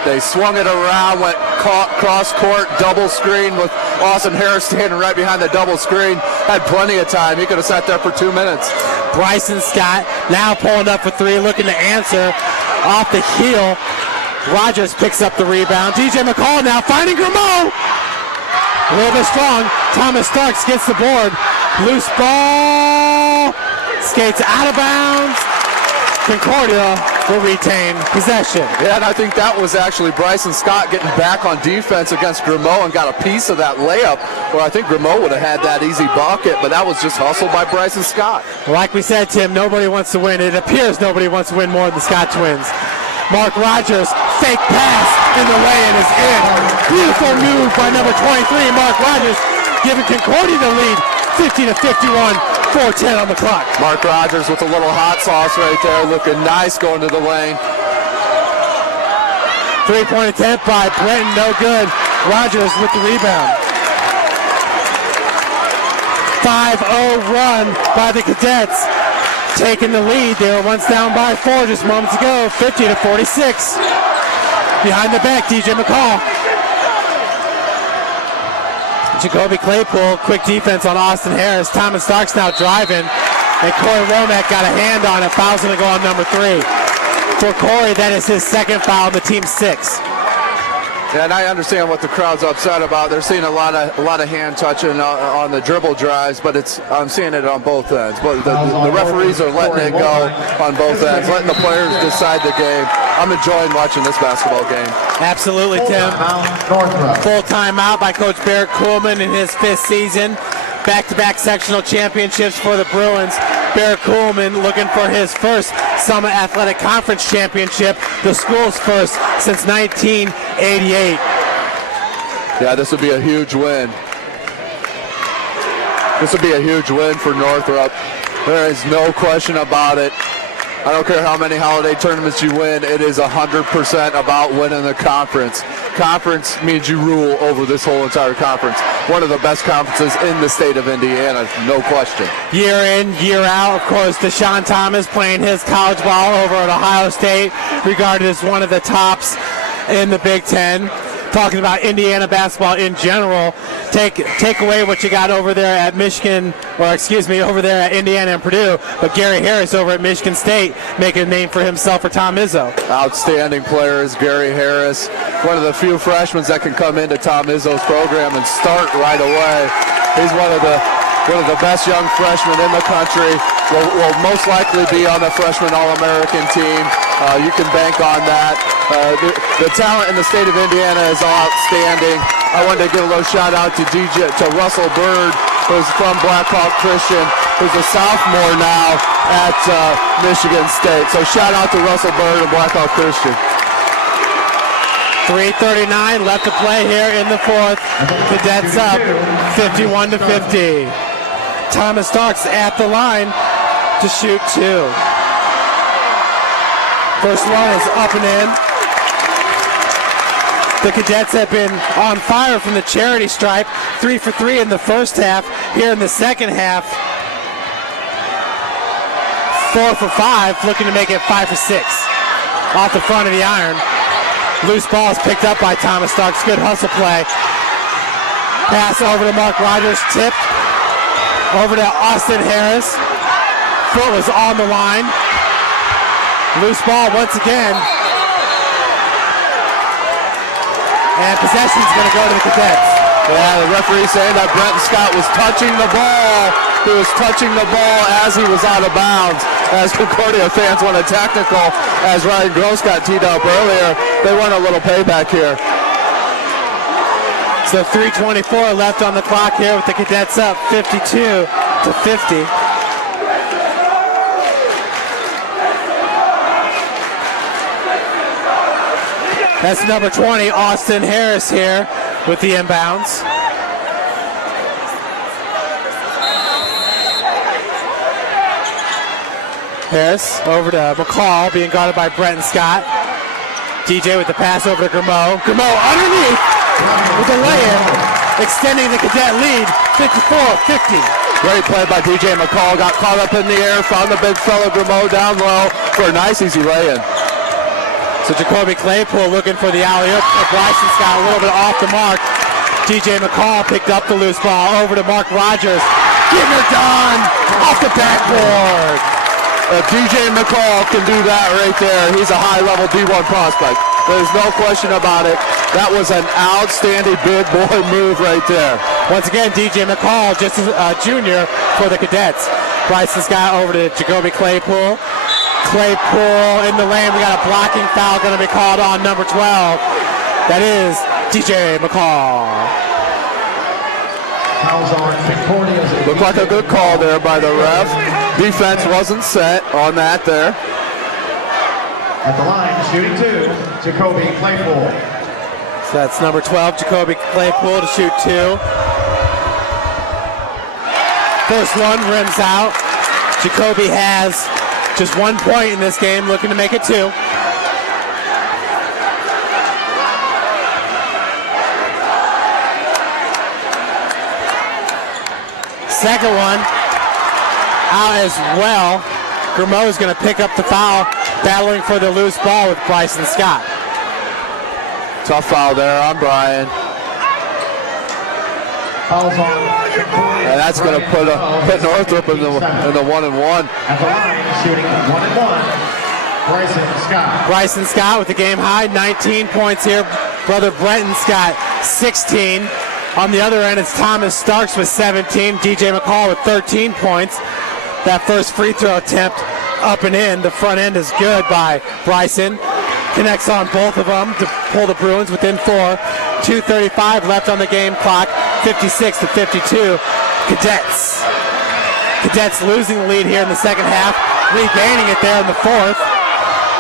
They swung it around, went cross court, double screen with Austin Harris standing right behind the double screen. Had plenty of time. He could have sat there for 2 minutes. Bryson Scott now pulling up for 3, looking to answer off the heel. Rogers picks up the rebound. DJ McCall now finding Grimaud. A little bit strong. Thomas Starks gets the board. Loose ball. Skates out of bounds. Concordia will retain possession. Yeah, and I think that was actually Bryson Scott getting back on defense against Grimaud and got a piece of that layup where I think Grimaud would have had that easy bucket, but that was just hustled by Bryson Scott. Like we said, Tim, nobody wants to win. It appears nobody wants to win more than the Scott twins. Mark Rogers, fake pass, and the lay-in is in. Beautiful move by number 23, Mark Rogers, giving Concordia the lead, 50-51, 4:10 on the clock. Mark Rogers with a little hot sauce right there, looking nice going to the lane. Three-point attempt by Brenton, no good. Rogers with the rebound. 5-0 run by the Cadets, taking the lead. They were once down by 4 just moments ago, 50-46. Behind the back, DJ McCall. Jacoby Claypool, quick defense on Austin Harris. Thomas Starks now driving, and Corey Womack got a hand on it. Foul's going to go on number 3. For Corey, that is his second foul on the team's 6. Yeah, and I understand what the crowd's upset about. They're seeing a lot of hand touching on the dribble drives, but I'm seeing it on both ends. But the referees are letting it go on both ends, letting the players decide the game. I'm enjoying watching this basketball game. Absolutely, Tim. Full timeout by Coach Barrett Kuhlman in his 5th season. Back-to-back sectional championships for the Bruins. Barrett Kuhlman looking for his first Summit Athletic Conference championship, the school's first since 1988. Yeah, this would be a huge win. This would be a huge win for Northrop. There is no question about it. I don't care how many holiday tournaments you win, it is 100% about winning the conference. Conference means you rule over this whole entire conference. One of the best conferences in the state of Indiana, no question. Year in, year out, of course, Deshaun Thomas playing his college ball over at Ohio State, regarded as one of the tops in the Big Ten. Talking about Indiana basketball in general, take away what you got over there at Michigan, over there at Indiana and Purdue, but Gary Harris over at Michigan State making a name for himself for Tom Izzo. Outstanding player is Gary Harris, one of the few freshmen that can come into Tom Izzo's program and start right away. He's one of the best young freshmen in the country. Will most likely be on the freshman All-American team. You can bank on that. The talent in the state of Indiana is outstanding. I wanted to give a little shout out to Russell Bird, who's from Blackhawk Christian, who's a sophomore now at Michigan State. So shout out to Russell Bird and Blackhawk Christian. 3:39 left to play here in the 4th. Cadets up 51-50. Thomas Starks at the line to shoot 2. First one is up and in. The Cadets have been on fire from the charity stripe. 3 for 3 in the first half. Here in the second half, 4 for 5, looking to make it 5 for 6. Off the front of the iron. Loose ball is picked up by Thomas Starks. Good hustle play. Pass over to Mark Rogers. Tip over to Austin Harris. Foot was on the line. Loose ball once again. And possession's going to go to the Cadets. Yeah, the referee saying that Brenton Scott was touching the ball. He was touching the ball as he was out of bounds. As Concordia fans want a technical, as Ryan Gross got teed up earlier, they want a little payback here. So 3:24 left on the clock here with the Cadets up 52-50. That's number 20, Austin Harris here with the inbounds. Harris over to McCall, being guarded by Brenton Scott. DJ with the pass over to Grimaud. Grimaud underneath with the lay-in, extending the Cadet lead, 54-50. Great play by DJ McCall. Got caught up in the air, found the big fella Grimaud down low for a nice easy lay-in. So Jacoby Claypool looking for the alley-oop. Bryson's got a little bit off the mark. DJ McCall picked up the loose ball over to Mark Rogers. Getting it done off the backboard. If DJ McCall can do that right there, he's a high-level D1 prospect. There's no question about it. That was an outstanding big boy move right there. Once again, DJ McCall, just a junior for the Cadets. Bryson's got over to Jacoby Claypool. Claypool in the lane. We got a blocking foul going to be called on number 12. That is DJ McCall. Looked like a good call there by the ref. Defense wasn't set on that there. At the line, shooting 2, Jacoby Claypool. So that's number 12, Jacoby Claypool, to shoot 2. First one rims out. Jacoby has just 1 point in this game, looking to make it 2. Second one out as well. Grimeau is going to pick up the foul, battling for the loose ball with Bryson Scott. Tough foul there on Brian. Fouls on. And that's going to put Northrop in the 1-1. At the line, shooting 1-1, Bryson Scott. Bryson Scott with the game high, 19 points here. Brother Brenton Scott, 16. On the other end, it's Thomas Starks with 17. DJ McCall with 13 points. That first free throw attempt up and in. The front end is good by Bryson. Connects on both of them to pull the Bruins within 4. 2:35 left on the game clock. 56-52. Cadets losing the lead here in the second half. Regaining it there in the fourth.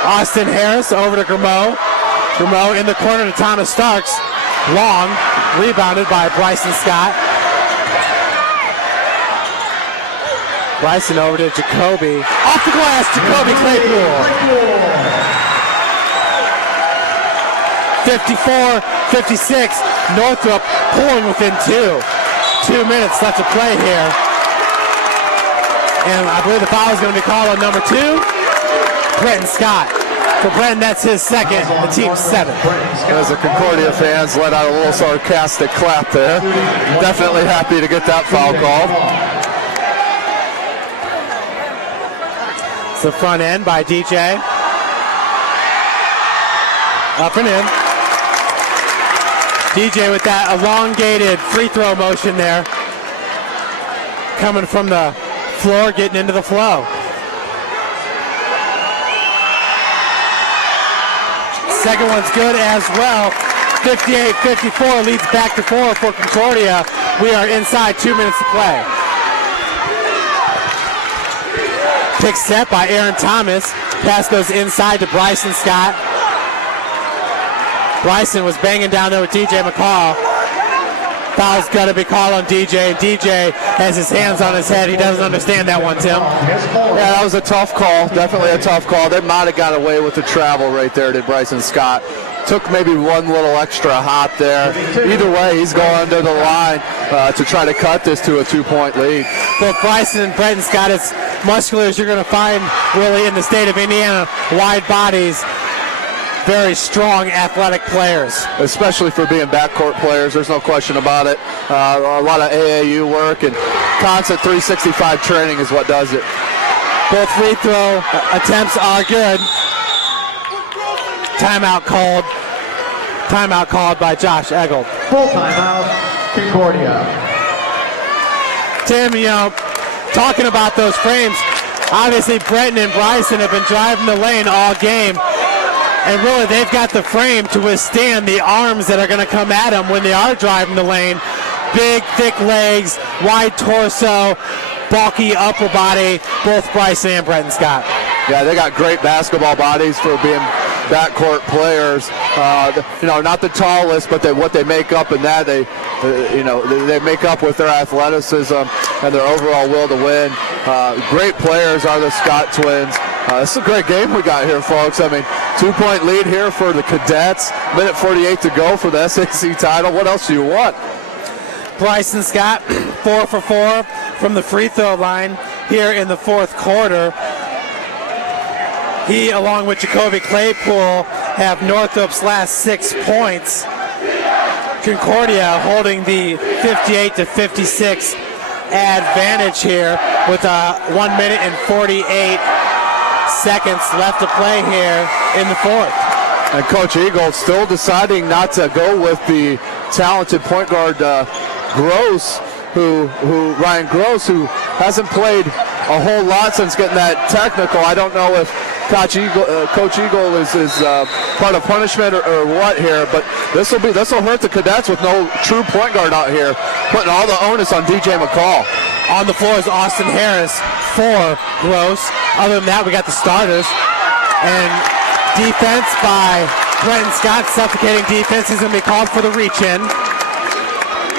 Austin Harris over to Grimeau. Grimeau in the corner to Thomas Starks. Long, rebounded by Bryson Scott. Bryson over to Jacoby. Off the glass, Jacoby Claypool. 54-56. Northrop pulling within 2. 2 minutes left to play here. And I believe the foul is going to be called on number 2, Brenton Scott. For Brenton, that's his second, the team's 7th. As the Concordia fans let out a little sarcastic clap there. Definitely happy to get that foul called. It's the front end by DJ. Up and in. DJ with that elongated free throw motion there. Coming from the floor, getting into the flow. Second one's good as well. 58-54 leads back to 4 for Concordia. We are inside 2 minutes to play. Pick set by Aaron Thomas. Pass goes inside to Bryson Scott. Bryson was banging down there with DJ McCall. Foul's got to be called on DJ, and DJ has his hands on his head. He doesn't understand that one, Tim. Yeah, that was a tough call. Definitely a tough call. They might have got away with the travel right there, did Bryson Scott. Took maybe one little extra hop there. Either way, he's going to the line to try to cut this to a 2-point lead. Both Bryson and Brenton Scott, as muscular as you're going to find really in the state of Indiana, wide bodies. Very strong athletic players. Especially for being backcourt players, there's no question about it. A lot of AAU work and constant 365 training is what does it. Both free throw attempts are good. Timeout called. Timeout called by Josh Eggold. Full timeout, Concordia. Tim, talking about those frames, obviously Brenton and Bryson have been driving the lane all game. And really, they've got the frame to withstand the arms that are going to come at them when they are driving the lane. Big, thick legs, wide torso, bulky upper body, both Bryson and Brenton Scott. Yeah, they got great basketball bodies for being backcourt players. Not the tallest, but what they make up in that, they make up with their athleticism and their overall will to win. Great players are the Scott twins. This is a great game we got here, folks. I mean, 2-point lead here for the Cadets. Minute 48 to go for the SAC title. What else do you want? Bryson Scott, 4 for 4 from the free throw line here in the fourth quarter. He, along with Jacoby Claypool, have Northrop's last 6 points. Concordia holding the 58-56 advantage here with 1 minute and 48 seconds left to play here in the fourth. And Coach Eagle still deciding not to go with the talented point guard Gross, Ryan Gross, who hasn't played a whole lot since getting that technical. I don't know if Coach Eagle is part of punishment or what here, but this will hurt the Cadets with no true point guard out here, putting all the onus on DJ McCall. On the floor is Austin Harris for Gross. Other than that, we got the starters. And Defense by Brenton Scott, suffocating defense. He's going to be called for the reach-in.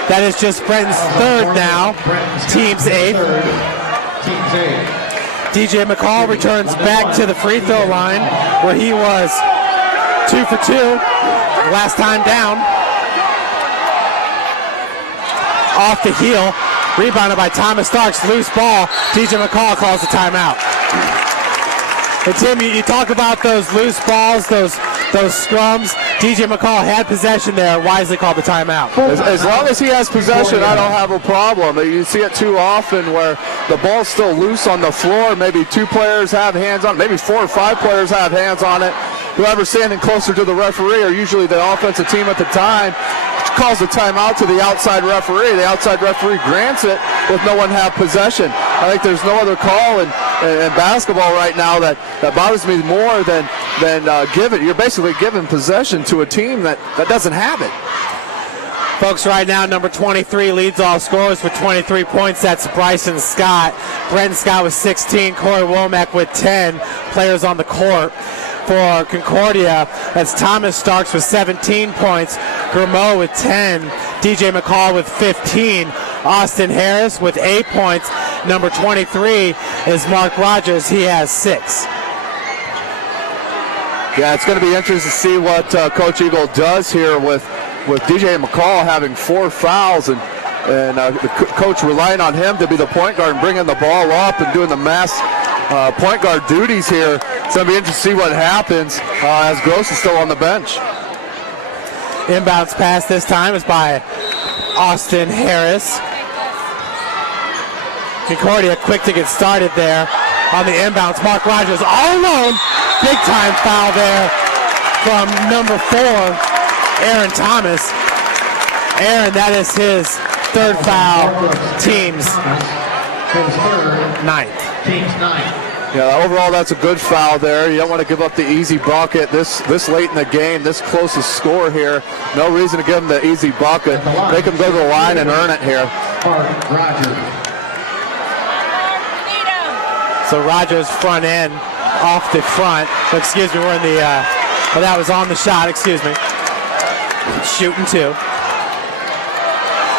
That is just Brenton's third now, team's eighth. DJ McCall returns back to the free throw line where he was 2 for 2 last time down. Off the heel, rebounded by Thomas Starks, loose ball. DJ McCall calls the timeout. And Tim, you talk about those loose balls, those scrums. DJ McCall had possession there, wisely called the timeout. As long as he has possession, I don't have a problem. You see it too often where the ball's still loose on the floor. Maybe 2 players have hands on it. Maybe 4 or 5 players have hands on it. Whoever's standing closer to the referee, or usually the offensive team at the time, calls the timeout to the outside referee. The outside referee grants it with no one have possession. I think there's no other call in basketball right now that bothers me more than giving. You're basically giving possession to a team that doesn't have it. Folks, right now, number 23 leads all scorers with 23 points. That's Bryson Scott. Brenton Scott with 16. Corey Womack with 10 players on the court. For Concordia, that's Thomas Starks with 17 points. Grimaud with 10. DJ McCall with 15. Austin Harris with 8 points. Number 23 is Mark Rogers. He has 6. Yeah, it's going to be interesting to see what Coach Eagle does here with DJ McCall having 4 fouls and the coach relying on him to be the point guard and bringing the ball up and doing the mass point guard duties here. It's going to be interesting to see what happens as Gross is still on the bench. Inbounds pass this time is by Austin Harris. Concordia quick to get started there on the inbounds. Mark Rogers all alone. Big time foul there from number 4, Aaron Thomas. Aaron, that is his 3rd foul, team's 9th. Team's 9th. Yeah, overall that's a good foul there. You don't want to give up the easy bucket this late in the game, this closest score here. No reason to give them the easy bucket. Make them go to the line and earn it here. So Rogers front end off the front. Excuse me, we're in the, that was on the shot, excuse me. Shooting 2.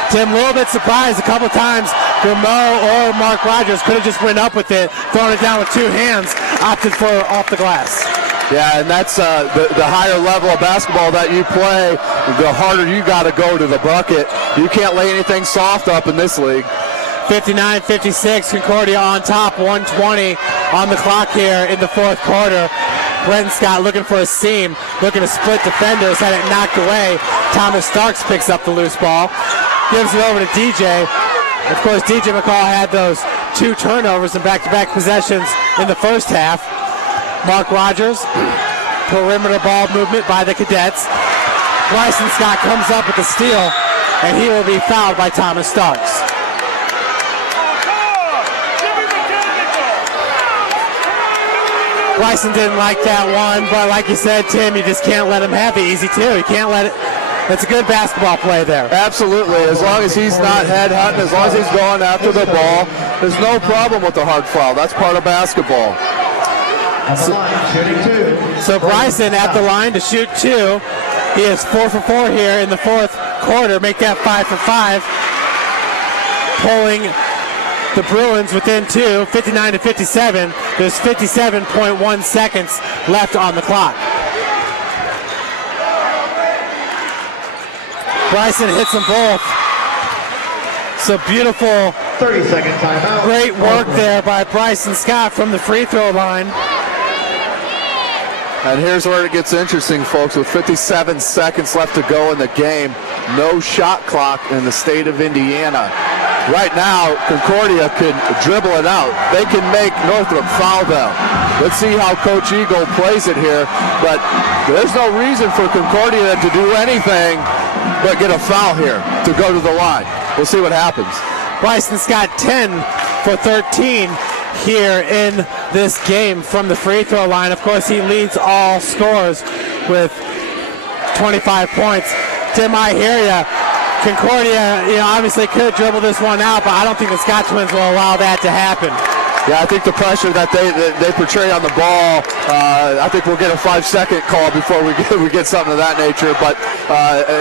Tim, a little bit surprised a couple times. Grimaud or Mark Rogers could have just went up with it, thrown it down with 2 hands, opted for off the glass. Yeah, and that's the higher level of basketball that you play, the harder you got to go to the bucket. You can't lay anything soft up in this league. 59-56, Concordia on top, 1:20 on the clock here in the 4th quarter. Brenton Scott looking for a seam, looking to split defenders, had it knocked away. Thomas Starks picks up the loose ball, gives it over to DJ. Of course, DJ McCall had those 2 turnovers and back-to-back possessions in the first half. Mark Rogers, perimeter ball movement by the Cadets. Bryson Scott comes up with the steal, and he will be fouled by Thomas Starks. Bryson didn't like that one, but like you said, Tim, you just can't let him have the easy 2. You can't let it. It's a good basketball play there. Absolutely. As long as he's not head hunting, as long as he's going after the ball, there's no problem with the hard foul. That's part of basketball. So Bryson at the line to shoot 2. He is 4 for 4 here in the 4th quarter. Make that 5 for 5. Pulling the Bruins within 2, 59-57. There's 57.1 seconds left on the clock. Bryson hits them both. So beautiful 30-second timeout. Great work there by Bryson Scott from the free throw line. And here's where it gets interesting, folks. With 57 seconds left to go in the game, no shot clock in the state of Indiana. Right now, Concordia can dribble it out. They can make Northrop foul them. Let's see how Coach Eagle plays it here. But there's no reason for Concordia to do anything but get a foul here to go to the line. We'll see what happens. Bryson Scott 10 for 13 here in this game from the free throw line. Of course, he leads all scorers with 25 points. Tim, I hear you. Concordia, obviously could dribble this one out, but I don't think the Scott twins will allow that to happen. Yeah, I think the pressure that they portray on the ball, I think we'll get a 5-second call before we get something of that nature. But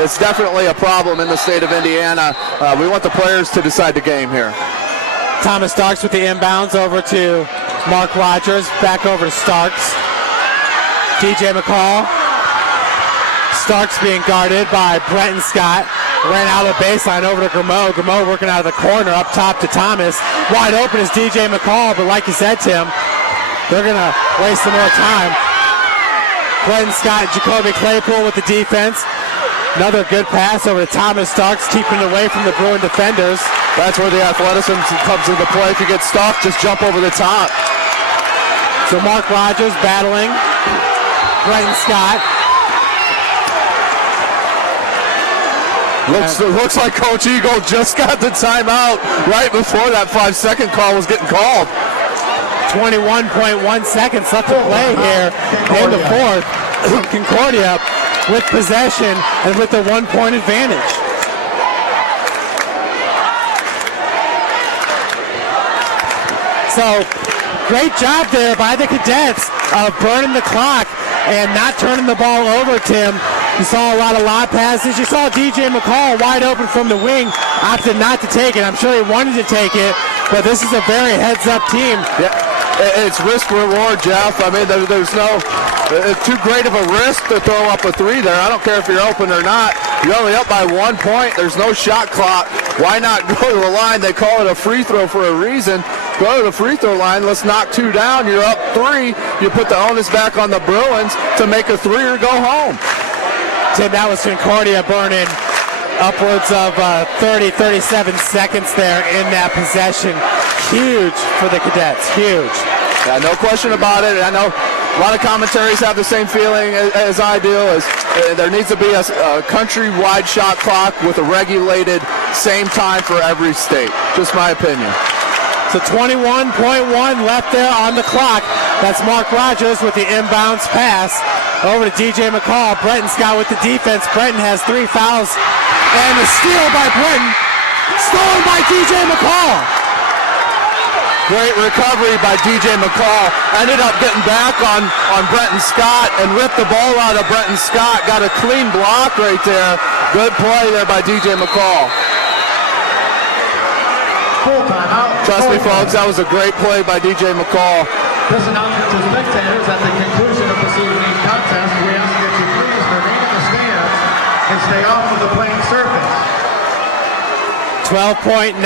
it's definitely a problem in the state of Indiana. We want the players to decide the game here. Thomas Starks with the inbounds over to Mark Rogers. Back over to Starks. DJ McCall. Starks being guarded by Brenton Scott. Ran out of the baseline over to Grimo. Grimo working out of the corner up top to Thomas. Wide open is DJ McCall, but like you said, Tim, they're going to waste some more time. Brenton Scott, Jacoby Claypool with the defense. Another good pass over to Thomas Starks, keeping it away from the Bruin defenders. That's where the athleticism comes into play. If you get stuck, just jump over the top. So Mark Rogers battling Brenton Scott. Looks like Coach Eagle just got the timeout right before that 5-second call was getting called. 21.1 seconds left to play here in the fourth. Concordia with possession and with the 1-point advantage. So great job there by the Cadets of burning the clock and not turning the ball over, Tim. You saw a lot of lob passes. You saw DJ McCall wide open from the wing, opted not to take it. I'm sure he wanted to take it, but this is a very heads-up team. Yeah, it's risk-reward, Jeff. I mean, there's no too great of a risk to throw up a three there. I don't care if you're open or not. You're only up by 1 point. There's no shot clock. Why not go to the line? They call it a free throw for a reason. Go to the free throw line. Let's knock 2 down. You're up 3. You put the onus back on the Bruins to make a 3 or go home. Tim, that was Concordia burning upwards of 30, 37 seconds there in that possession. Huge for the Cadets, huge. Yeah, no question about it. I know a lot of commentaries have the same feeling as I do. As there needs to be a countrywide shot clock with a regulated same time for every state. Just my opinion. So 21.1 left there on the clock. That's Mark Rogers with the inbounds pass over to DJ McCall. Brenton Scott with the defense. Brenton has 3 fouls. And a steal by Brenton. Stolen by DJ McCall. Great recovery by DJ McCall. Ended up getting back on Brenton Scott and ripped the ball out of Brenton Scott. Got a clean block right there. Good play there by DJ McCall. Full timeout. Trust me, folks, that was a great play by DJ McCall. This announcement to spectators at the conclusion of this evening's contest, we ask that you please remain in the stands and stay off of the playing surface. 12.9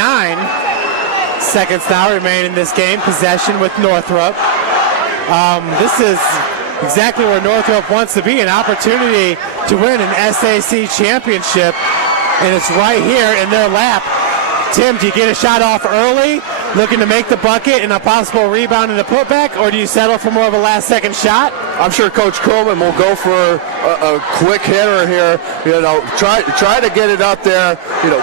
seconds now remain in this game. Possession with Northrop. This is exactly where Northrop wants to be, an opportunity to win an SAC championship, and it's right here in their lap. Tim, do you get a shot off early, looking to make the bucket and a possible rebound and a putback, or do you settle for more of a last-second shot? I'm sure Coach Coleman will go for a quick hitter here. You know, try to get it up there. You know,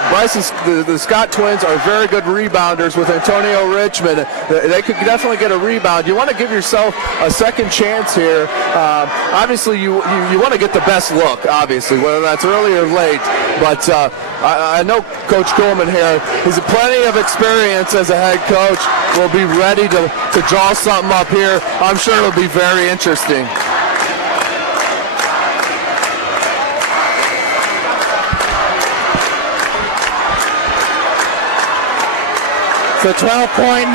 the Scott twins are very good rebounders with Antonio Richmond. They could definitely get a rebound. You want to give yourself a second chance here. Obviously, you want to get the best look, obviously, whether that's early or late. But I know Coach Coleman here. He's plenty of experience as a head coach. Will be ready to draw something up here. I'm sure it'll be very interesting. So 12.9.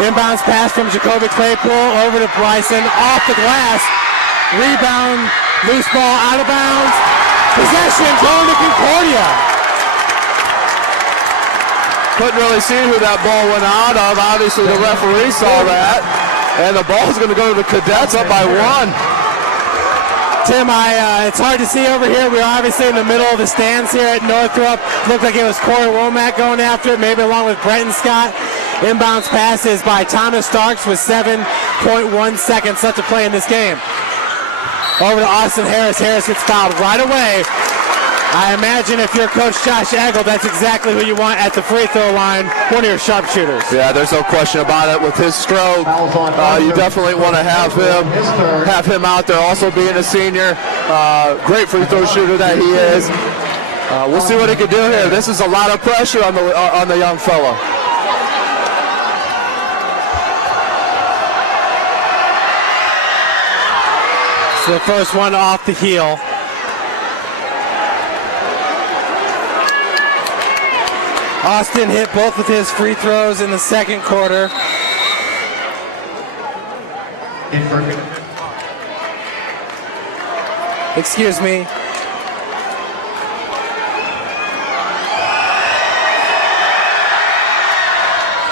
Inbounds pass from Jacoby Claypool over to Bryson. Off the glass. Rebound. Loose ball out of bounds. Possession going to Concordia. Couldn't really see who that ball went out of. Obviously, the referee saw that. And the ball's going to go to the Cadets up by 1. Tim, it's hard to see over here. We're obviously in the middle of the stands here at Northrop. Looked like it was Corey Womack going after it, maybe along with Brenton Scott. Inbounds passes by Thomas Starks with 7.1 seconds left to play in this game. Over to Austin Harris. Harris gets fouled right away. I imagine if you're Coach Josh Eggle, that's exactly who you want at the free throw line, one of your sharpshooters. Yeah, there's no question about it. With his stroke, you definitely want to have him out there. Also being a senior, great free throw shooter that he is. We'll see what he can do here. This is a lot of pressure on the young fellow. So the first one off the heel. Austin hit both of his free throws in the second quarter. Excuse me.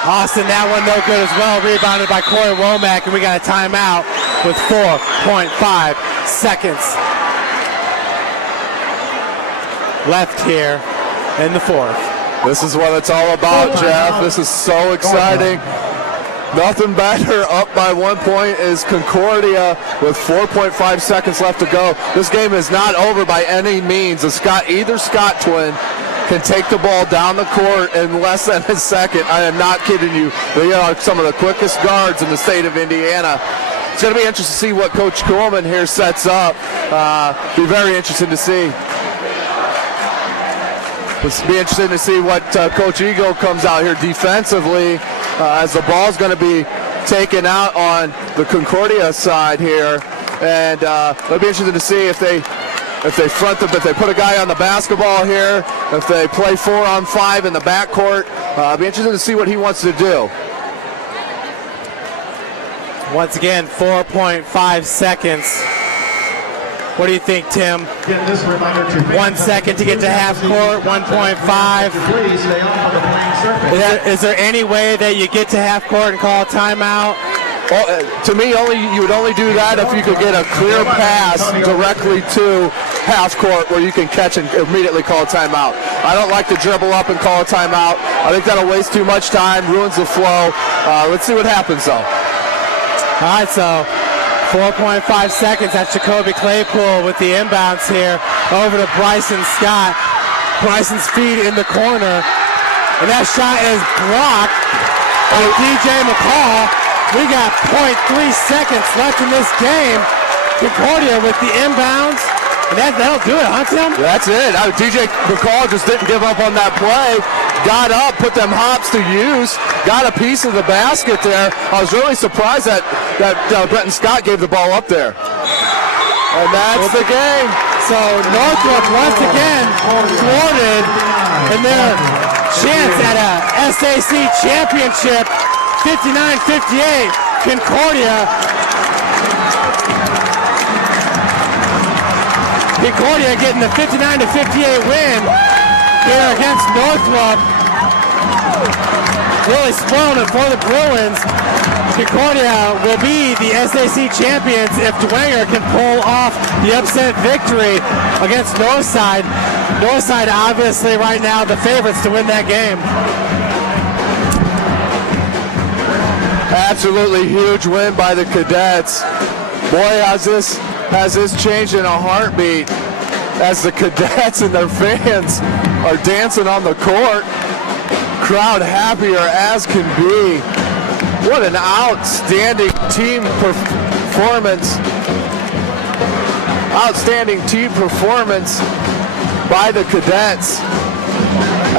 Austin, that one no good as well. Rebounded by Corey Womack, and we got a timeout with 4.5 seconds left here in the fourth. This is what it's all about, Jeff. This is so exciting. Nothing better. Up by 1 point is Concordia with 4.5 seconds left to go. This game is not over by any means. Either Scott twin can take the ball down the court in less than a second. I am not kidding you. They are some of the quickest guards in the state of Indiana. It's going to be interesting to see what Coach Coleman here sets up. Be very interesting to see. It'll be interesting to see what Coach Eagle comes out here defensively as the ball's going to be taken out on the Concordia side here. And it'll be interesting to see if they if they put a guy on the basketball here, if they play 4-on-5 in the backcourt. It'll be interesting to see what he wants to do. Once again, 4.5 seconds. What do you think, Tim? 1 second to get to half court, 1.5. Is there any way that you get to half court and call a timeout? Well, to me, you would only do that if you could get a clear pass directly to half court where you can catch and immediately call a timeout. I don't like to dribble up and call a timeout. I think that'll waste too much time, ruins the flow. Let's see what happens, though. All right, so 4.5 seconds. That's Jacoby Claypool with the inbounds here over to Bryson Scott. Bryson's feet in the corner. And that shot is blocked by DJ McCall. We got 0.3 seconds left in this game. Concordia with the inbounds. And that'll do it, huh, Tim? That's it. DJ McCall just didn't give up on that play. Got up, put them hops to use, got a piece of the basket there. I was really surprised that Brenton Scott gave the ball up there. And that's the game. So Northrop once again thwarted in their chance at a SAC championship, 59-58. Concordia getting the 59-58 win here against Northrop. Really spoiling it for the Bruins. Concordia will be the SAC champions if Dwenger can pull off the upset victory against Northside. Northside obviously right now the favorites to win that game. Absolutely huge win by the Cadets. Boy, has this changed in a heartbeat as the Cadets and their fans are dancing on the court. Crowd happier as can be. What an outstanding team performance. Outstanding team performance by the Cadets,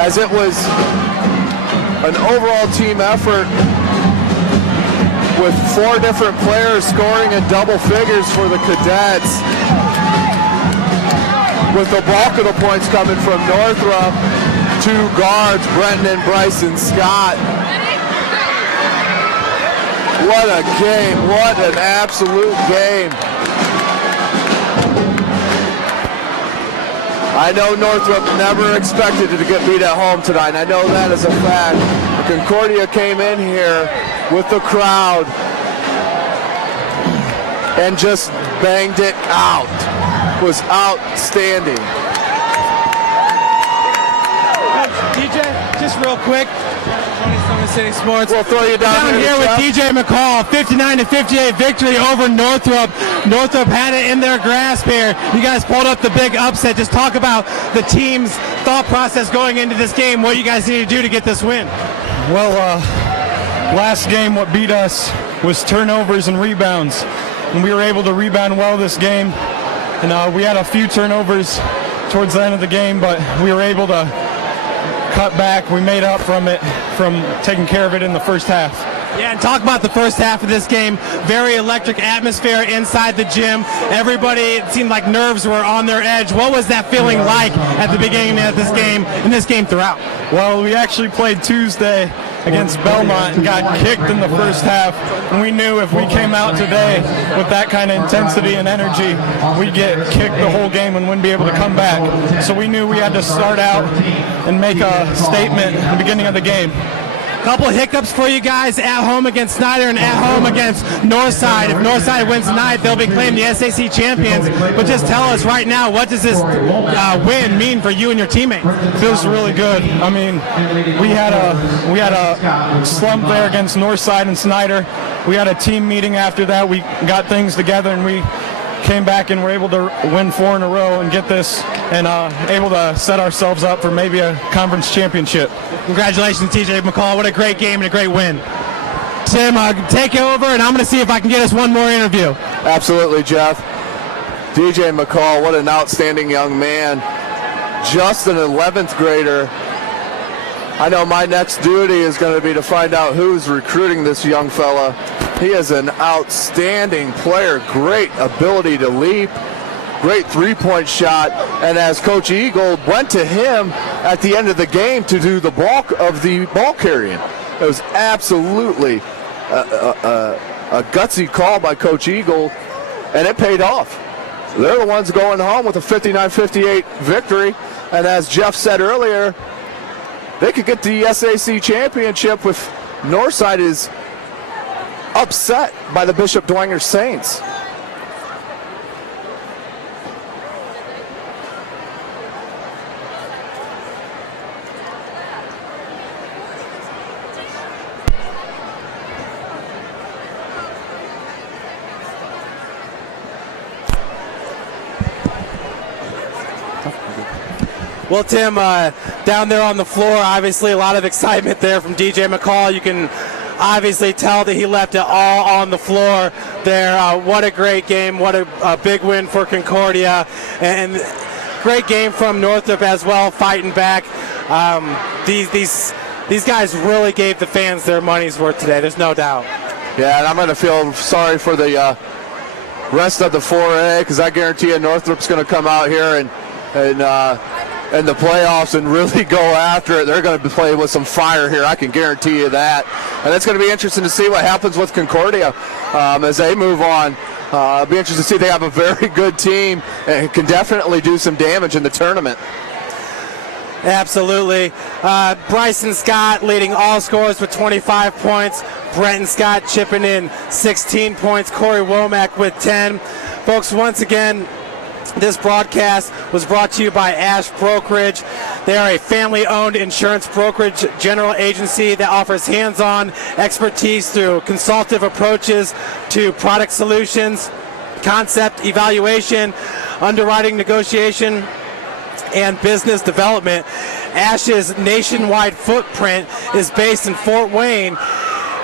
as it was an overall team effort with 4 different players scoring in double figures for the Cadets, with the bulk of the points coming from Northrop, 2 guards, Brenton and Bryson Scott. What a game, what an absolute game. I know Northrop never expected to get beat at home tonight. I know that as a fact. Concordia came in here with the crowd and just banged it out. It was outstanding. DJ, just real quick. SummitCitySports. We'll throw you down here with DJ McCall. 59-58 victory over Northrop. Northrop had it in their grasp here. You guys pulled up the big upset. Just talk about the team's thought process going into this game. What you guys need to do to get this win. Well, last game what beat us was turnovers and rebounds. And we were able to rebound well this game. And we had a few turnovers towards the end of the game, but we were able to cut back. We made up from it, from taking care of it in the first half. Yeah, and talk about the first half of this game. Very electric atmosphere inside the gym. Everybody, it seemed like nerves were on their edge. What was that feeling like at the beginning of this game and this game throughout? Well, we actually played Tuesday against Belmont and got kicked in the first half, and we knew if we came out today with that kind of intensity and energy, we'd get kicked the whole game and wouldn't be able to come back. So we knew we had to start out and make a statement at the beginning of the game. Couple hiccups for you guys at home against Snyder and at home against Northside. If Northside wins tonight, they'll be claimed the SAC champions. But just tell us right now, what does this win mean for you and your teammates? Feels really good. I mean, we had a slump there against Northside and Snyder. We had a team meeting after that. We got things together and we came back and were able to win 4 in a row and get this and able to set ourselves up for maybe a conference championship. Congratulations, TJ McCall. What a great game and a great win. Tim, take it over, and I'm going to see if I can get us one more interview. Absolutely, Jeff. DJ McCall, what an outstanding young man. Just an 11th grader. I know my next duty is going to be to find out who's recruiting this young fella. He is an outstanding player, great ability to leap, great three-point shot, and as Coach Eagle went to him at the end of the game to do the bulk of the ball carrying. It was absolutely a gutsy call by Coach Eagle, and it paid off. They're the ones going home with a 59-58 victory, and as Jeff said earlier, they could get the SAC championship if Northside is upset by the Bishop Dwenger Saints. Well, Tim, down there on the floor, obviously a lot of excitement there from DJ McCall. You can obviously tell that he left it all on the floor there. What a great game. What a big win for Concordia. And great game from Northrop as well, fighting back. These guys really gave the fans their money's worth today. There's no doubt. Yeah, and I'm going to feel sorry for the rest of the 4A because I guarantee you Northrop's going to come out here and in the playoffs and really go after it. They're going to play with some fire here. I can guarantee you that. And it's going to be interesting to see what happens with Concordia as they move on. It'll be interesting to see. They have a very good team and can definitely do some damage in the tournament. Absolutely. Bryson Scott leading all scorers with 25 points. Brenton Scott chipping in 16 points. Corey Womack with 10. Folks, once again, this broadcast was brought to you by Ash Brokerage. They are a family-owned insurance brokerage general agency that offers hands-on expertise through consultative approaches to product solutions, concept evaluation, underwriting negotiation, and business development. Ash's nationwide footprint is based in Fort Wayne,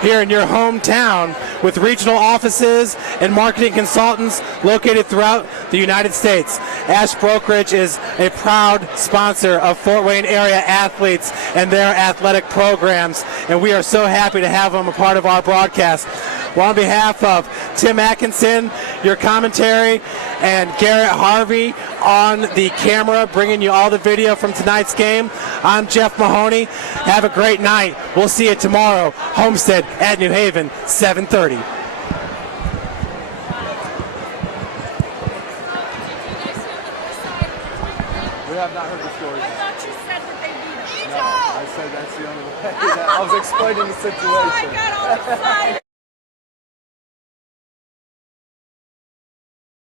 here in your hometown, with regional offices and marketing consultants located throughout the United States. Ash Brokerage is a proud sponsor of Fort Wayne area athletes and their athletic programs, and we are so happy to have them a part of our broadcast. Well, on behalf of Tim Atkinson, your commentary, and Garrett Harvey on the camera, bringing you all the video from tonight's game, I'm Jeff Mahoney. Have a great night. We'll see you tomorrow. Homestead at New Haven, 7:30. We have not heard the story. I thought you said that they beat us. No, I said that's the only way. I was explaining the situation. Oh, I got all excited.